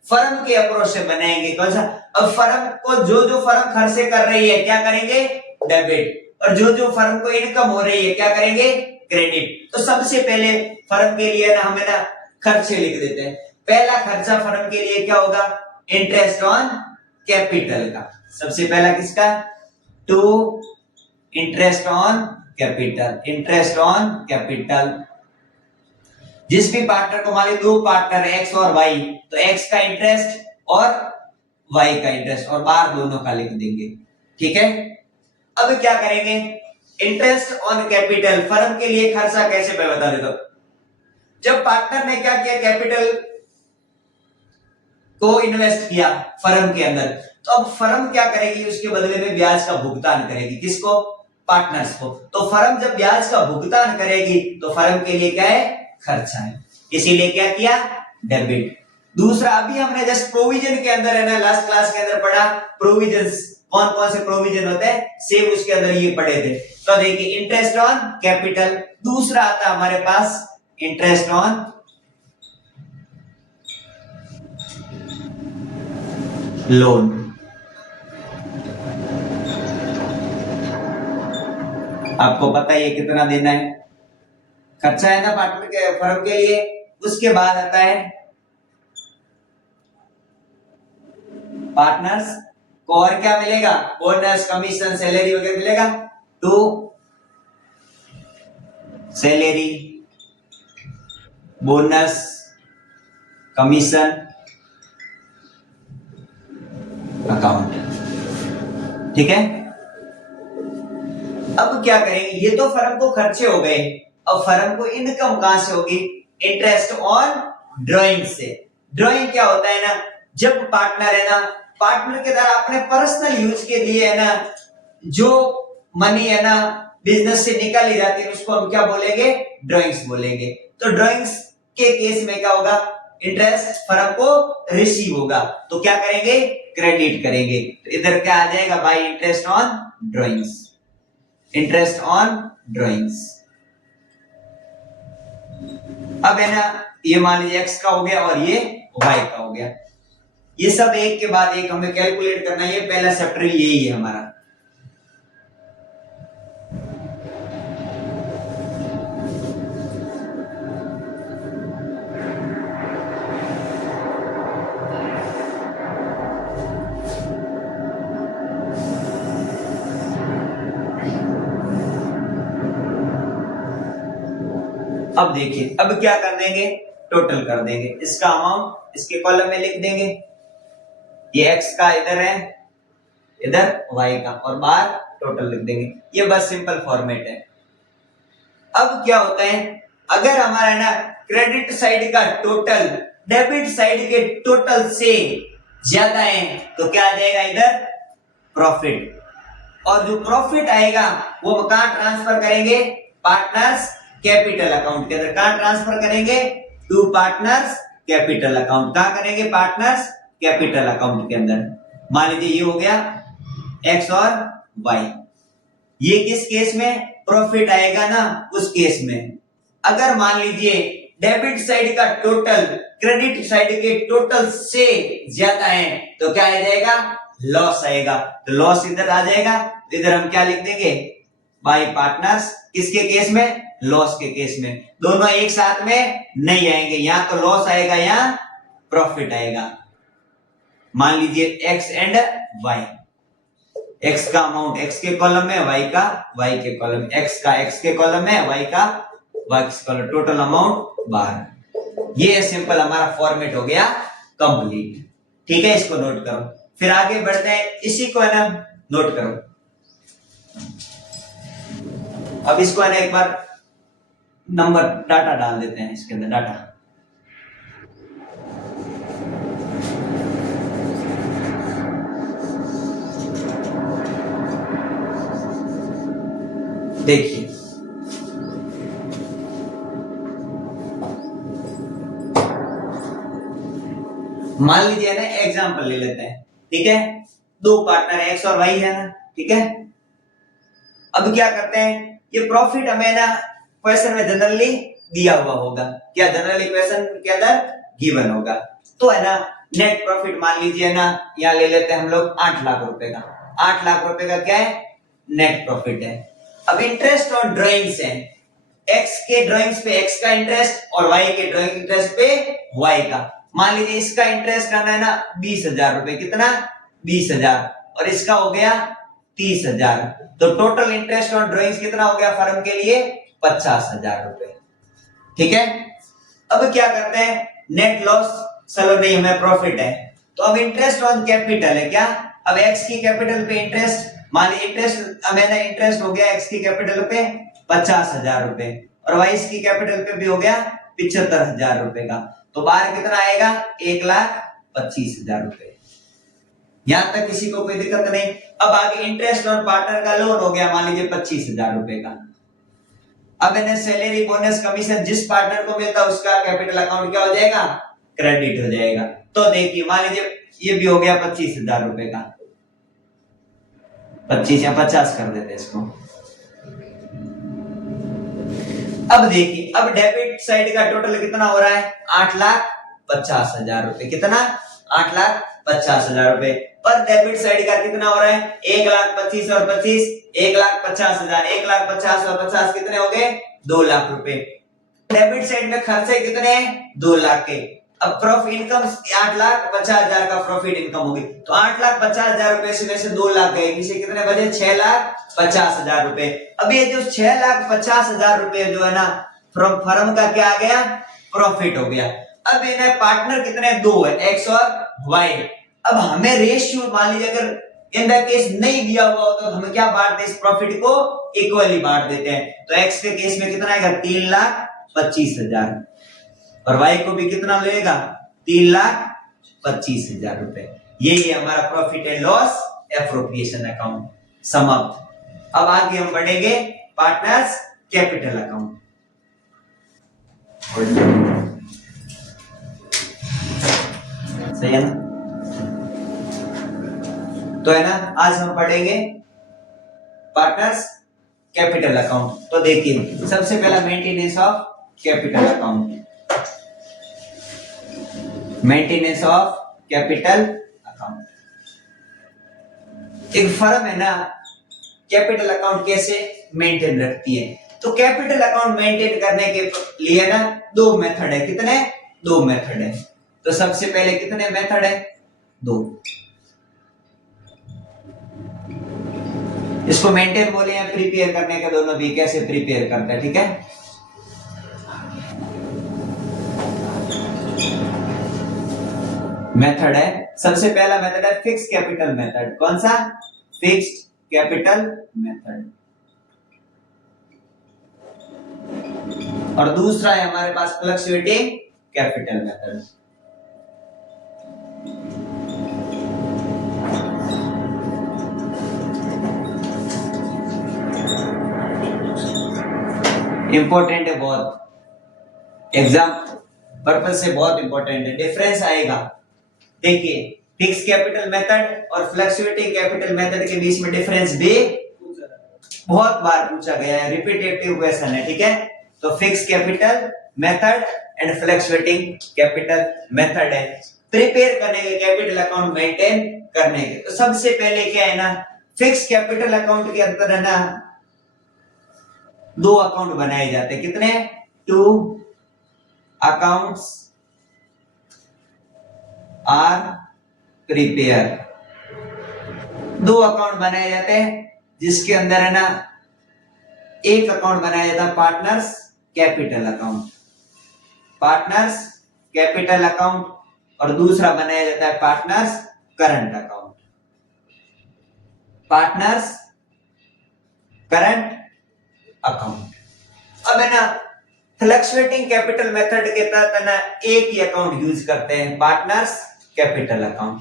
फर्म के अप्रोच से बनाएंगे। कौन सा? अब फर्म को जो जो फर्म खर्चे कर रही है क्या करेंगे? डेबिट। और जो जो फर्म को इनकम हो रही है क्या करेंगे? क्रेडिट। तो सबसे पहले फर्म के लिए ना हमें ना खर्चे लिख देते हैं। पहला खर्चा फर्म के लिए क्या होगा? इंटरेस्ट ऑन कैपिटल का। सबसे पहला किसका? To interest on capital. Interest on capital. जिस भी पार्टनर को, मान लीजिए दो पार्टनर है एक्स और वाई, तो एक्स का इंटरेस्ट और वाई का इंटरेस्ट, और बाहर दोनों का लिख देंगे। ठीक है, अब क्या करेंगे? इंटरेस्ट ऑन कैपिटल फर्म के लिए खर्चा कैसे, मैं बता देता हूं। जब पार्टनर ने क्या किया? कैपिटल को इन्वेस्ट किया फर्म के अंदर, तो अब फर्म क्या करेगी, उसके बदले में ब्याज का भुगतान करेगी, किसको, पार्टनर्स को। तो फर्म जब ब्याज का भुगतान करेगी तो फर्म के लिए क्या है, खर्चा है, इसीलिए क्या किया, डेबिट। दूसरा, अभी हमने जस्ट प्रोविजन के अंदर है ना, लास्ट क्लास के अंदर पढ़ा प्रोविजंस, कौन कौन से प्रोविजन होते हैं, सेम उसके अंदर ये पढ़े थे। तो देखिए इंटरेस्ट ऑन कैपिटल, दूसरा आता है हमारे पास इंटरेस्ट ऑन लोन। आपको पता है ये कितना देना है, खर्चा है ना पार्टनर के, फर्म के लिए। उसके बाद आता है पार्टनर्स को और क्या मिलेगा, बोनस, कमीशन, सैलरी वगैरह मिलेगा। To salary, bonus, commission account, ठीक है। अब क्या करेंगे, ये तो फर्म को खर्चे हो गए, अब फर्म को इनकम कहां से होगी, इंटरेस्ट ऑन ड्राइंग से। ड्राइंग क्या होता है ना, जब पार्टनर है ना, पार्टनर के द्वारा अपने पर्सनल यूज के लिए है ना, जो मनी है ना बिजनेस से निकाली जाती है, उसको हम क्या बोलेंगे, ड्राइंग्स बोलेंगे। तो ड्राइंग्स के केस में क्या होगा, इंटरेस्ट फर्म को रिसीव होगा, तो क्या करेंगे, क्रेडिट करेंगे। तो इधर क्या आ जाएगा भाई, interest on drawings, interest on drawings. अब है ना, ये मान लीजिए x का हो गया और ये y का हो गया, ये सब एक के बाद एक हमें कैलकुलेट करना है, ये पहला चैप्टर यही है हमारा। अब देखिए, अब क्या कर देंगे, टोटल कर देंगे, इसका अमाउंट इसके कॉलम में लिख देंगे, ये x का इधर है, इधर y का, और बाहर टोटल लिख देंगे। ये बस सिंपल फॉर्मेट है। अब क्या होता है, अगर हमारा ना क्रेडिट साइड का टोटल डेबिट साइड के टोटल से ज्यादा है तो क्या आ जाएगा, इधर प्रॉफिट, और जो प्रॉफिट आएगा वो कहां ट्रांसफर करेंगे, पार्टनर्स कैपिटल अकाउंट के अंदर। कहां ट्रांसफर करेंगे, टू पार्टनर्स कैपिटल अकाउंट। कहां करेंगे, पार्टनर्स कैपिटल अकाउंट के अंदर। मान लीजिए ये हो गया एक्स और वाई, ये किस केस में प्रॉफिट आएगा ना, उस केस में। अगर मान लीजिए डेबिट साइड का टोटल क्रेडिट साइड के टोटल से ज्यादा है तो क्या आ जाएगा, लॉस आएगा। तो लॉस इधर आ जाएगा, तो इधर हम क्या लिख देंगे, बाय पार्टनर्स, किसके केस में, लॉस के केस में। दोनों एक साथ में नहीं आएंगे, यहां तो लॉस आएगा, यहां प्रॉफिट आएगा। मान लीजिए एक्स एंड वाई, एक्स का अमाउंट एक्स के कॉलम में, वाई का वाई के कॉलम, एक्स का एक्स के कॉलम में, वाई का वाई के कॉलम, टोटल अमाउंट बाहर। ये सिंपल हमारा फॉर्मेट हो गया कंप्लीट, ठीक है, इसको नोट करो। फिर आगे बढ़ते हैं, इसी को है ना नोट करो। अब इसको है ना एक बार नंबर डाटा डाल देते हैं इसके अंदर, डाटा देखिए। मान लीजिए ना, एग्जांपल ले लेते हैं, ठीक है, दो पार्टनर एक्स और वाई है ना, ठीक है। अब क्या करते हैं, ये प्रॉफिट हमें ना क्वेश्चन में जनरली दिया हुआ होगा, क्या जनरली क्वेश्चन के अंदर गिवन होगा। तो है ना नेट प्रॉफिट मान लीजिए ना, यहाँ ले लेते हैं हम लोग 8 लाख रुपए का। 8 लाख रुपए का क्या है, नेट प्रॉफिट है। अब इंटरेस्ट और ड्राइंग्स है, एक्स के ड्राइंग्स पे एक्स का इंटरेस्ट और वाई के ड्राइंग इंटरेस्ट पे वाई का। मान लीजिए इसका इंटरेस्ट आना है ना 20,000 रुपए, कितना, 20,000, और इसका हो गया 30,000। तो टोटल इंटरेस्ट और ड्राइंग्स कितना हो गया फर्म के लिए, 50,000 रुपए, ठीक है। अब क्या करते हैं, नेट लॉस, चलो नहीं हमें प्रॉफिट है, तो अब इंटरेस्ट ऑन कैपिटल है क्या। अब एक्स की कैपिटल पे इंटरेस्ट, मान लीजिए इंटरेस्ट हमें ना इंटरेस्ट हो गया एक्स की कैपिटल पे 50,000 रुपए, और वाई की कैपिटल पे भी हो गया 75,000 रुपए का। तो बाहर कितना आएगा, 1,25,000 रुपए। यहां तक किसी को कोई दिक्कत नहीं। अब आगे इंटरेस्ट और पार्टनर का लोन हो गया मान लीजिए 25,000 रुपए का। अब इन्हें सैलरी बोनस कमीशन जिस पार्टनर को मिलता है उसका कैपिटल अकाउंट क्या हो जाएगा, क्रेडिट हो जाएगा। तो देखिए मान लीजिए ये भी हो गया 25,000 रुपए का, 25 या 50 कर देते इसको। अब देखिए अब डेबिट साइड का टोटल कितना हो रहा है, 8,50,000 रुपए। कितना, 8,50,000 रुपए। और डेबिट साइड का कितना हो रहा है, 1,25,000 और 25, 1,50,000, 1,50,000 और 50 कितने हो गए, 2 लाख रुपए। डेबिट साइड में खर्चे कितने हैं, 2 लाख के। अब प्रॉफिट इनकम 8,50,000 का प्रॉफिट इनकम होगी, तो 8,50,000 रुपए से में से 2 लाख गए, किसे कितने बचे, 6,50,000 रुपए। अब ये जो 6,50,000 रुपए जो है ना फ्रॉम फर्म का क्या आ गया, प्रॉफिट हो गया। अब इन्हें पार्टनर कितने, 2 है, एक्स और वाई। अब हमें रेशियो मान लीजिए अगर इन द केस नहीं दिया हुआ हो तो हम क्या बांटते हैं, इस प्रॉफिट को इक्वली बांट देते हैं। तो एक्स के केस में कितना आएगा, 3,25,000 और वाई को भी कितना लेगा, 3,25,000 रुपए। यही हमारा profit and loss appropriation account समाप्त। अब आगे हम बढ़ेंगे पार्टनर्स कैपिटल अकाउंट। सही है ना, तो है ना आज हम पढ़ेंगे पार्टनर्स कैपिटल अकाउंट। तो देखिए सबसे पहला maintenance of capital account. Maintenance of capital account, एक फर्म है ना कैपिटल अकाउंट कैसे मेंटेन रखती है। तो कैपिटल अकाउंट मेंटेन करने के लिए ना 2 मेथड है। कितने, 2 मेथड है। तो सबसे पहले कितने मेथड है, 2। इसको मेंटेन बोले या प्रिपेयर करने के, दोनों भी कैसे प्रिपेयर करते हैं, ठीक है। मेथड है, सबसे पहला मेथड है फिक्स कैपिटल मेथड। कौन सा, फिक्स्ड कैपिटल मेथड। और दूसरा है हमारे पास फ्लक्चुएटिंग कैपिटल मेथड। इंपॉर्टेंट है बहुत, एग्जाम पर्पज से बहुत इंपॉर्टेंट है, डिफरेंस आएगा। देखिए फिक्स कैपिटल मेथड और फ्लक्चुएटिंग कैपिटल मेथड के बीच में डिफरेंस भी बहुत बार पूछा गया है, रिपीटेटिव क्वेश्चन है, ठीक है। तो fix capital method and fluctuating capital method है प्रिपेयर करने के, कैपिटल अकाउंट मेंटेन करने के। तो सबसे पहले क्या है ना, फिक्स कैपिटल अकाउंट के अंदर है ना 2 अकाउंट बनाए जाते हैं। कितने, 2 अकाउंट्स आर प्रिपेयर। 2 अकाउंट बनाए जाते हैं जिसके अंदर है ना एक अकाउंट बनाया जाता है partners capital account, partners capital account, और दूसरा बनाया जाता है partners current account, partners current account. अब है ना फ्लक्चुएटिंग कैपिटल मेथड के तहत है ना एक ही अकाउंट यूज करते हैं, partners capital account,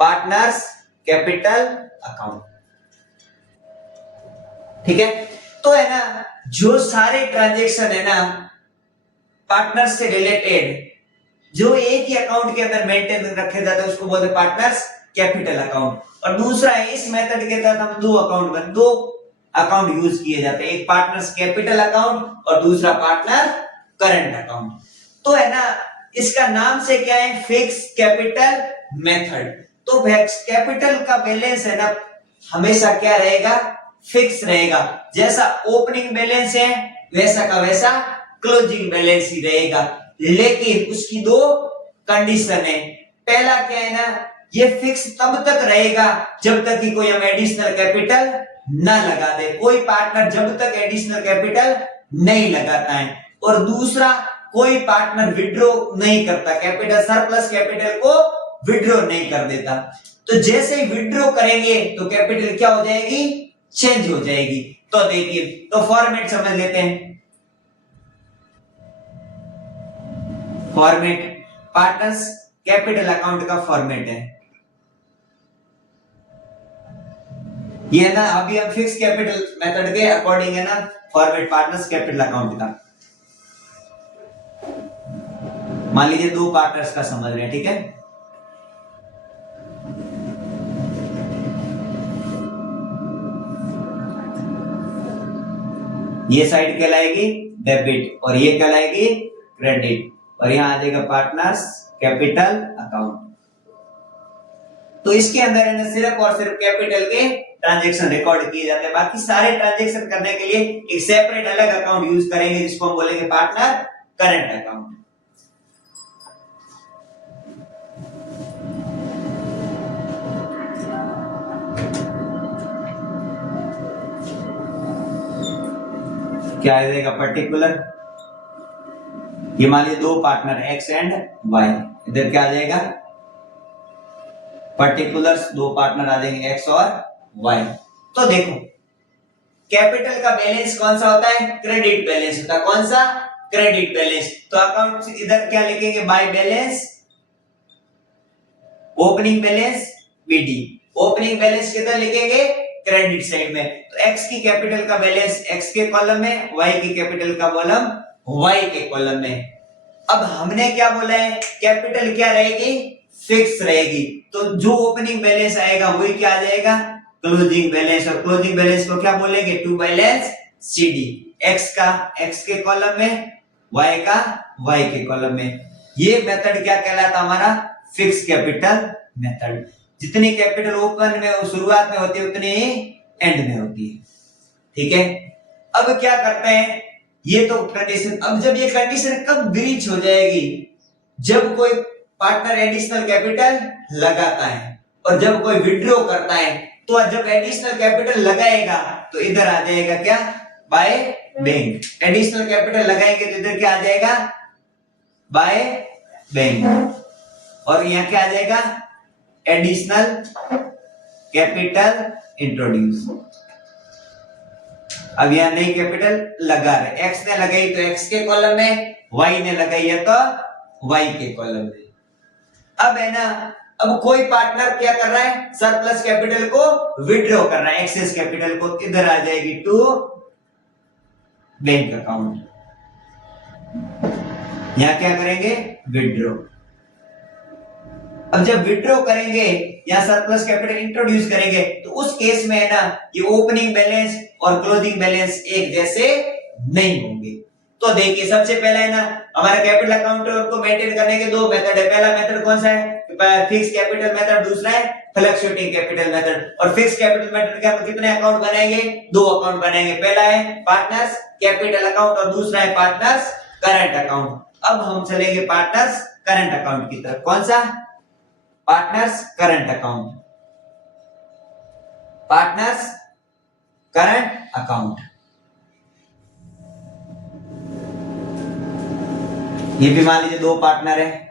partners capital account, ठीक है। तो है ना जो सारे ट्रांजैक्शन है ना पार्टनर्स से रिलेटेड जो एक ही अकाउंट के अंदर मेंटेन रखे जाते हैं उसको बोलते हैं पार्टनर्स कैपिटल अकाउंट। और दूसरा है इस मेथड के तहत हम 2 अकाउंट यूज किए जाते हैं, एक पार्टनर्स कैपिटल अकाउंट और दूसरा पार्टनर करंट अकाउंट। तो है ना इसका नाम से क्या है, फिक्स कैपिटल मेथड। तो कैपिटल का बैलेंस है ना हमेशा क्या रहेगा, फिक्स रहेगा। जैसा ओपनिंग बैलेंस है वैसा का वैसा क्लोजिंग बैलेंस ही रहेगा, लेकिन उसकी 2 कंडीशन है। पहला क्या है ना, ये फिक्स तब तक रहेगा जब तक कि कोई हम एडिशनल कैपिटल ना लगा दे, कोई पार्टनर जब तक एडिशनल कैपिटल नहीं लगाता है। और दूसरा कोई पार्टनर विड्रॉ नहीं करता, कैपिटल सरप्लस कैपिटल को विड्रॉ नहीं कर देता। तो जैसे ही विड्रॉ करेंगे तो कैपिटल क्या हो जाएगी, चेंज हो जाएगी। तो देखिए तो फॉर्मेट समझ लेते हैं। फॉर्मेट पार्टनर्स कैपिटल अकाउंट का फॉर्मेट है, ये है ना, अभी हम फिक्स कैपिटल मेथड के अकॉर्डिंग है ना फॉर्मेट पार्टनर्स कैपिटल अकाउंट का। मान लीजिए दो पार्टनर्स का समझ रहे हैं, ठीक है। ये साइड कहलाएगी डेबिट और ये कहलाएगी क्रेडिट, और यहां आ जाएगा पार्टनर्स कैपिटल अकाउंट। तो इसके अंदर है ना सिर्फ और सिर्फ कैपिटल के ट्रांजैक्शन रिकॉर्ड किए जाते हैं, बाकी सारे ट्रांजैक्शन करने के लिए एक सेपरेट अलग अकाउंट यूज करेंगे जिसको हम बोलेंगे पार्टनर करंट अकाउंट। क्या आ जाएगा पर्टिकुलर, ये मान लीजिए दो पार्टनर एक्स एंड वाई, इधर क्या आ जाएगा पर्टिकुलर्स, दो पार्टनर आ जाएंगे एक्स और वाई। तो देखो कैपिटल का बैलेंस कौन सा होता है, क्रेडिट बैलेंस होता है। कौन सा, क्रेडिट बैलेंस। तो अकाउंट इधर क्या लिखेंगे, by balance, opening balance BD. Opening balance किधर लिखेंगे, क्रेडिट साइड में। तो एक्स की कैपिटल का बैलेंस एक्स के कॉलम में, वाई की कैपिटल का कॉलम वाई के कॉलम में। अब हमने क्या बोला है, कैपिटल क्या रहेगी, फिक्स रहेगी। तो जो ओपनिंग बैलेंस आएगा वही क्या आ जाएगा, क्लोजिंग बैलेंस। और क्लोजिंग बैलेंस को क्या बोलेंगे, टू बैलेंस सीडी। एक्स का एक्स के कॉलम में, वाई का वाई के कॉलम में। ये मेथड क्या कहलाता हमारा, फिक्स कैपिटल मेथड। जितनी कैपिटल ओपन में शुरुआत में होती है उतनी ही एंड में होती है, ठीक है। अब क्या करते हैं, ये तो कंडीशन। अब जब ये कंडीशन कब ब्रीच हो जाएगी, जब कोई पार्टनर एडिशनल कैपिटल लगाता है और जब कोई विड्रॉ करता है। तो जब एडिशनल कैपिटल लगाएगा तो इधर आ जाएगा क्या, बाय बैंक। एडिशनल कैपिटल लगाएंगे तो इधर क्या आ जाएगा, बाय बैंक। और यहां क्या आ जाएगा, एडिशनल कैपिटल इंट्रोड्यूस। अब यहां नई कैपिटल लगा रहे, एक्स ने लगाई तो एक्स के कॉलम में, वाई ने लगाई है तो वाई के कॉलम में। अब है ना, अब कोई पार्टनर क्या कर रहा है, सरप्लस कैपिटल को विड्रॉ कर रहा है, एक्सेस कैपिटल को, इधर आ जाएगी टू बैंक अकाउंट। यहां क्या करेंगे, विड्रॉ। अब जब विड्रॉ करेंगे, यहां सरप्लस कैपिटल इंट्रोड्यूस करेंगे, तो उस केस में है ना ये ओपनिंग बैलेंस और क्लोजिंग बैलेंस एक जैसे नहीं होंगे। तो देखिए सबसे पहले है ना हमारा कैपिटल अकाउंट को मेंटेन करने के दो मेथड है। पहला मेथड कौन सा है, फिक्स कैपिटल मेथड, दूसरा है फ्लक्चुएटिंग कैपिटल मेथड। और फिक्स कैपिटल मेथड के हम कितने अकाउंट बनाएंगे, दो अकाउंट बनाएंगे। पहला है पार्टनर्स कैपिटल अकाउंट और दूसरा है पार्टनर्स करंट अकाउंट। अब हम चलेंगे पार्टनर्स करंट अकाउंट की तरफ। कौन सा, partners current account, partners current account. ये भी मान लीजिए दो पार्टनर है,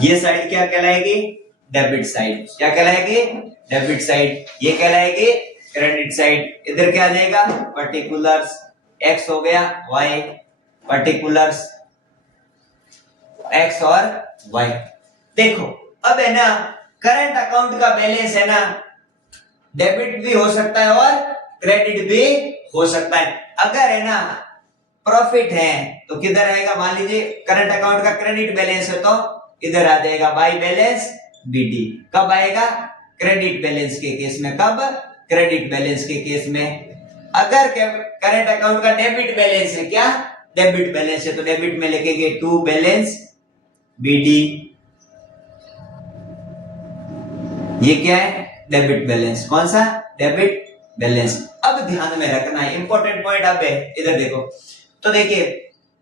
ये साइड क्या कहलाएगी, डेबिट साइड। क्या कहलाएगी, डेबिट साइड। ये कहलाएगी क्रेडिट साइड। इधर क्या आ जाएगा, पर्टिकुलर्स एक्स हो गया, वाई पर्टिकुलर्स एक्स और वाई। देखो अब है ना करंट अकाउंट का बैलेंस है ना डेबिट भी हो सकता है और क्रेडिट भी हो सकता है। अगर है ना प्रॉफिट है तो किधर आएगा, मान लीजिए करंट अकाउंट का क्रेडिट बैलेंस है तो इधर आ जाएगा बाय बैलेंस बीडी। कब आएगा, क्रेडिट बैलेंस के केस में। कब, क्रेडिट बैलेंस के केस में। अगर करंट अकाउंट का डेबिट बैलेंस है, क्या डेबिट बैलेंस है, तो डेबिट में लिखेंगे टू बैलेंस बीडी। ये क्या है, डेबिट बैलेंस। कौन सा, डेबिट बैलेंस। अब ध्यान में रखना है, इंपॉर्टेंट पॉइंट अब है, इधर देखो। तो देखिए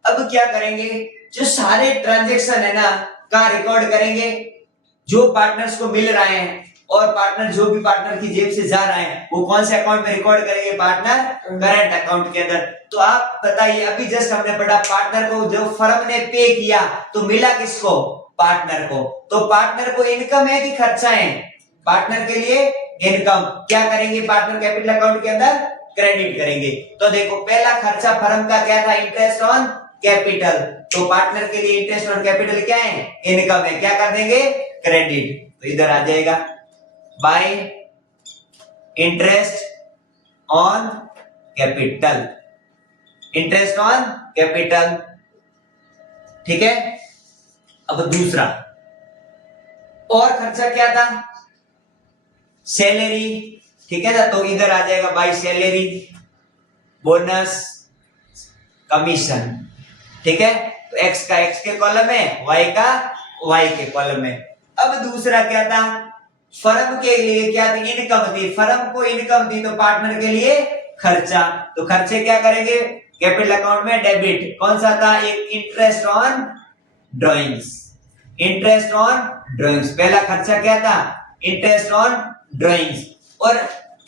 अब क्या करेंगे, जो सारे ट्रांजैक्शन है ना का रिकॉर्ड करेंगे, जो पार्टनर्स को मिल रहे हैं और पार्टनर जो भी पार्टनर की जेब से जा रहा है वो कौन से अकाउंट में रिकॉर्ड करेंगे, पार्टनर करंट अकाउंट के अंदर। तो आप बताइए, अभी जस्ट हमने पढ़ा पार्टनर को जो फर्म ने पे किया तो मिला किसको, पार्टनर को। तो पार्टनर को इनकम है कि खर्चा है, पार्टनर के लिए इनकम। क्या करेंगे पार्टनर कैपिटल अकाउंट के अंदर, क्रेडिट करेंगे। तो देखो पहला खर्चा फर्म का क्या था, इंटरेस्ट ऑन कैपिटल, तो पार्टनर के लिए इंटरेस्ट ऑन कैपिटल क्या है, इनकम है, क्या कर देंगे, क्रेडिट। तो इधर आ जाएगा bye interest on capital, interest on capital, ठीक है। अब दूसरा और खर्चा क्या था, सैलरी, ठीक है ना, तो इधर आ जाएगा बाय सैलरी, बोनस, कमीशन, ठीक है। तो एक्स का एक्स के कॉलम में, वाई का वाई के कॉलम में। अब दूसरा क्या था, फर्म के लिए क्या थी, इनकम थी, फर्म को इनकम थी, तो पार्टनर के लिए खर्चा, तो खर्चे क्या करेंगे, कैपिटल अकाउंट में डेबिट, कौन सा था, एक interest on drawings, interest on drawings, पहला खर्चा क्या था, इंटरेस्ट ऑन ड्राइंग्स। और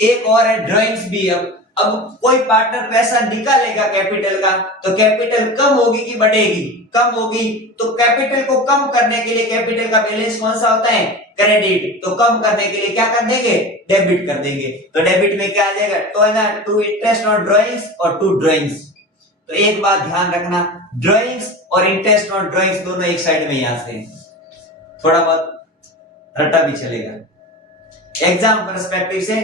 एक और है ड्राइंग्स भी। अब कोई पार्टनर पैसा निकालेगा कैपिटल का, तो कैपिटल कम होगी कि बढ़ेगी, कम होगी, तो कैपिटल को कम करने के लिए कैपिटल का बैलेंस कौन सा होता है, क्रेडिट, तो कम करने के लिए क्या कर देंगे, डेबिट कर देंगे। तो डेबिट में क्या आ जाएगा, तो है ना, टू इंटरेस्ट ऑन ड्राइंग्स और टू ड्राइंग्स। तो एक बात ध्यान रखना, ड्राइंग्स और इंटरेस्ट ऑन ड्राइंग्स दोनों एक साइड में यहां से, थोड़ा बहुत रटा भी चलेगा एग्जाम पर्सपेक्टिव से,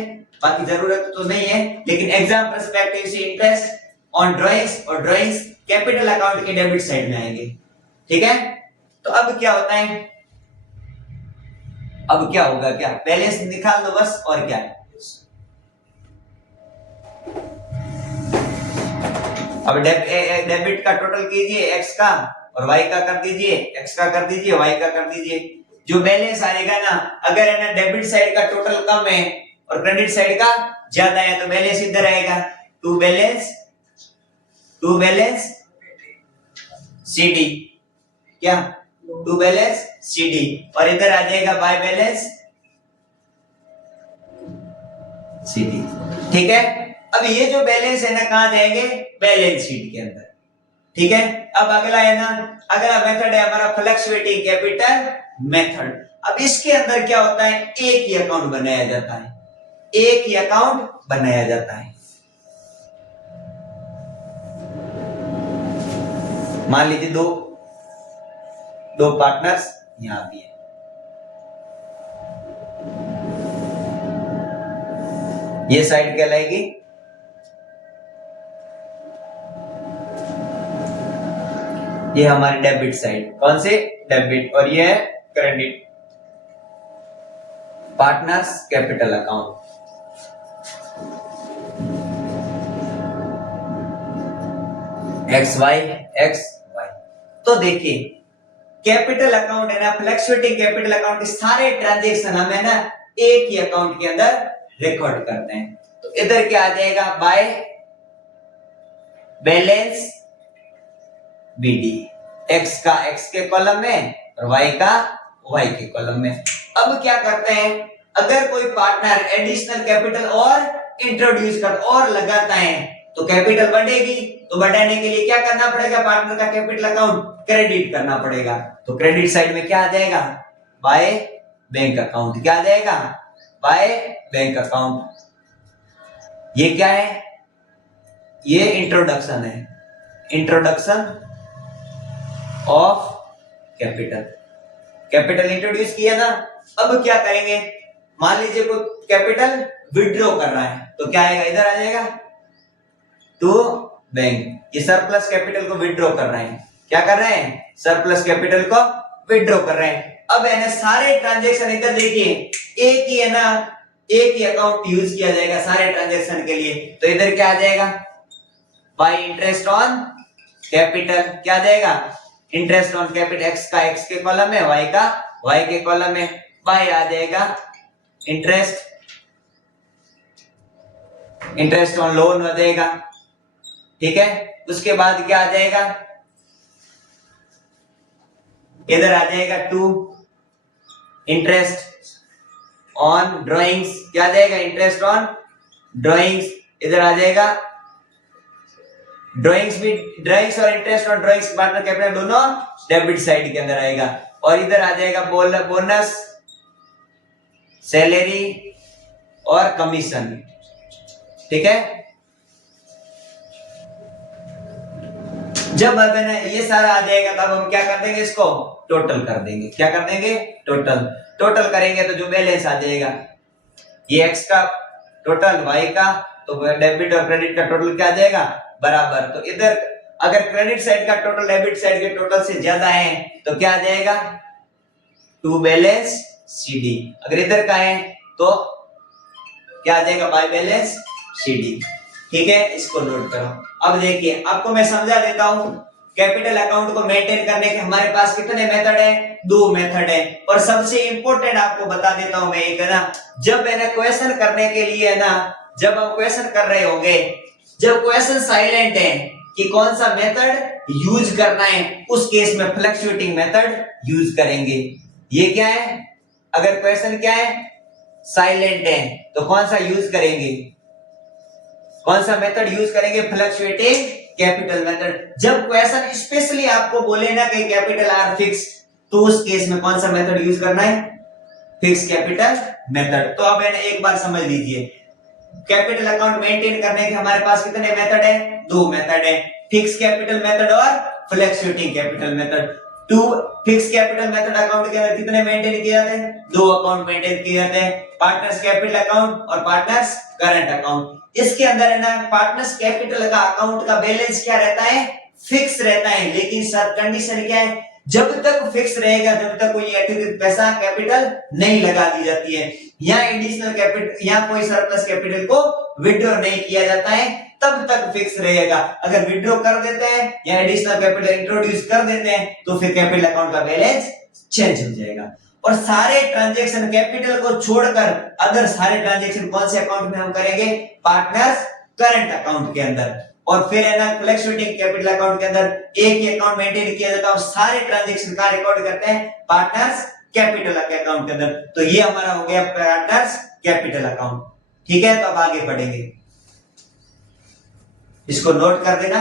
बाकी जरूरत तो नहीं है, लेकिन एग्जाम पर्सपेक्टिव से इंटरेस्ट ऑन ड्राइंग्स और ड्राइंग्स कैपिटल अकाउंट के डेबिट साइड में आएंगे, ठीक है। तो अब क्या होता है, अब क्या होगा, क्या बैलेंस निकाल दो बस, और क्या है। अब डेबिट का टोटल कीजिए, एक्स का और वाई का कर दीजिए, एक्स का कर दीजिए, वाई का कर दीजिए। जो बैलेंस आएगा ना, अगर है ना डेबिट साइड का टोटल कम है और क्रेडिट साइड का ज्यादा है, तो बैलेंस इधर आएगा, टू बैलेंस सीडी, क्या टू बैलेंस सीडी, और इधर आ जाएगा बाय बैलेंस सीडी, ठीक है। अब ये जो बैलेंस है ना कहां जाएंगे, बैलेंस शीट के अंदर, ठीक है। अब अगला है ना, अगला मेथड है हमारा फ्लक्चुएटिंग कैपिटल मेथड। अब इसके अंदर क्या होता है, एक ही अकाउंट बनाया जाता है, एक ही अकाउंट बनाया जाता है। मान लीजिए दो पार्टनर्स यहां भी है, ये साइड कहलाएगी, ये हमारी डेबिट साइड, कौन से, डेबिट, और ये है credit, partners capital account. X Y, तो देखिए कैपिटल अकाउंट है ना, फ्लक्चुएटिंग कैपिटल अकाउंट के सारे ट्रांजैक्शन हमें ना एक ही अकाउंट के अंदर रिकॉर्ड करते हैं। तो इधर क्या आ जाएगा, बाय बैलेंस बीडी, एक्स का एक्स के कॉलम में और वाई का वाई के कॉलम में। अब क्या करते हैं, अगर कोई पार्टनर एडिशनल कैपिटल और इंट्रोड्यूस कर और लगाता है, तो कैपिटल बढ़ेगी, तो बढ़ाने के लिए क्या करना पड़ेगा, पार्टनर का कैपिटल अकाउंट क्रेडिट करना पड़ेगा। तो क्रेडिट साइड में क्या आ जाएगा, बाय बैंक अकाउंट, क्या आ जाएगा, बाय बैंक अकाउंट। ये क्या है, ये इंट्रोडक्शन है, introduction of capital, capital introduce किया ना। अब क्या करेंगे, मान लीजिए कोई कैपिटल विड्रॉ कर रहा है, तो क्या आएगा, इधर आ जाएगा टू बैंक, ये सरप्लस कैपिटल को विड्रॉ कर रहे हैं, क्या कर रहे हैं, सरप्लस कैपिटल को विड्रॉ कर रहे हैं। अब है ना सारे ट्रांजैक्शन इधर देखिए, एक ही है ना, एक ही अकाउंट यूज किया जाएगा सारे ट्रांजैक्शन के लिए। तो इधर क्या आ जाएगा, बाय इंटरेस्ट ऑन कैपिटल, क्या आ जाएगा, इंटरेस्ट ऑन कैपिटल, एक्स का एक्स के कॉलम में, वाई का वाई के कॉलम में, बाय आ जाएगा इंटरेस्ट ऑन लोन हो जाएगा, ठीक है। उसके बाद क्या आ जाएगा, इधर आ जाएगा टू इंटरेस्ट ऑन ड्राइंग्स, क्या आ जाएगा, इंटरेस्ट ऑन ड्राइंग्स, इधर आ जाएगा ड्राइंग्स भी, ड्राइंग्स और interest on drawings partner capital दोनों डेबिट साइड के अंदर आएगा, और इधर आ जाएगा बोनस, सैलरी और कमीशन, ठीक है। जब अब है ना ये सारा आ जाएगा तब हम क्या कर देंगे, इसको टोटल कर देंगे। क्या कर देंगे, टोटल। टोटल करेंगे तो जो बैलेंस आ जाएगा ये एक्स का टोटल, वाई का, तो डेबिट और क्रेडिट का टोटल क्या आ जाएगा, बराबर। तो इधर अगर क्रेडिट साइड का टोटल डेबिट साइड के टोटल से ज्यादा है तो क्या आ जाएगा, टू बैलेंस सीडी। अगर इधर का है तो क्या आ जाएगा, बाय बैलेंस सीडी। ठीक है, इसको नोट करो। अब देखिए आपको मैं समझा देता हूं, कैपिटल अकाउंट को मेंटेन करने के हमारे पास कितने मेथड है, दो मेथड है। और सबसे इंपॉर्टेंट आपको बता देता हूं मैं एक, है ना, जब है ना क्वेश्चन करने के लिए, है ना, जब हम क्वेश्चन कर रहे होंगे, जब क्वेश्चन साइलेंट है कि कौन सा मेथड यूज करना है, उस केस में फ्लक्चुएटिंग मेथड यूज करेंगे। ये क्या है, अगर क्वेश्चन क्या है, साइलेंट है, तो कौन सा यूज करेंगे, कौन सा मेथड यूज करेंगे, फ्लक्चुएटिंग कैपिटल मेथड। जब क्वेश्चन स्पेशली आपको बोले ना कि कैपिटल आर फिक्स, तो उस केस में कौन सा मेथड यूज करना है, फिक्स कैपिटल मेथड। तो अब एक बार समझ लीजिए, कैपिटल अकाउंट मेंटेन करने के हमारे पास कितने मेथड है, दो मेथड है, फिक्स कैपिटल मेथड और fluctuating capital method. To fix capital method account के अंदर कितने मेंटेन किए जाते हैं, दो अकाउंट मेंटेन किए जाते हैं, पार्टनर्स कैपिटल अकाउंट और पार्टनर्स करंट अकाउंट। इसके अंदर है ना पार्टनर्स कैपिटल का अकाउंट का बैलेंस क्या रहता है, फिक्स रहता है, लेकिन सर कंडीशन क्या है, जब तक फिक्स रहेगा तब तक कोई अतिरिक्त पैसा कैपिटल नहीं लगा दी जाती है, या एडिशनल कैपिटल या कोई सरप्लस कैपिटल को विड्रॉ नहीं किया जाता है, तब तक फिक्स रहेगा। अगर विड्रॉ कर देते हैं या एडिशनल कैपिटल इंट्रोड्यूस कर देते हैं तो फिर कैपिटल अकाउंट का बैलेंस चेंज हो जाएगा। और सारे ट्रांजैक्शन कैपिटल को छोड़कर अदर सारे ट्रांजैक्शन कौन से अकाउंट में हम करेंगे, पार्टनर्स करंट अकाउंट के अंदर। और फिर है ना फ्लक्चुएटिंग कैपिटल अकाउंट के अंदर एक ही अकाउंट मेंटेन किया जाता है और सारे ट्रांजैक्शन का रिकॉर्ड करते हैं पार्टनर्स कैपिटल अकाउंट के अंदर। तो ये हमारा हो गया पार्टनर्स कैपिटल अकाउंट। ठीक है, तो अब आगे बढ़ेंगे, इसको नोट कर देना।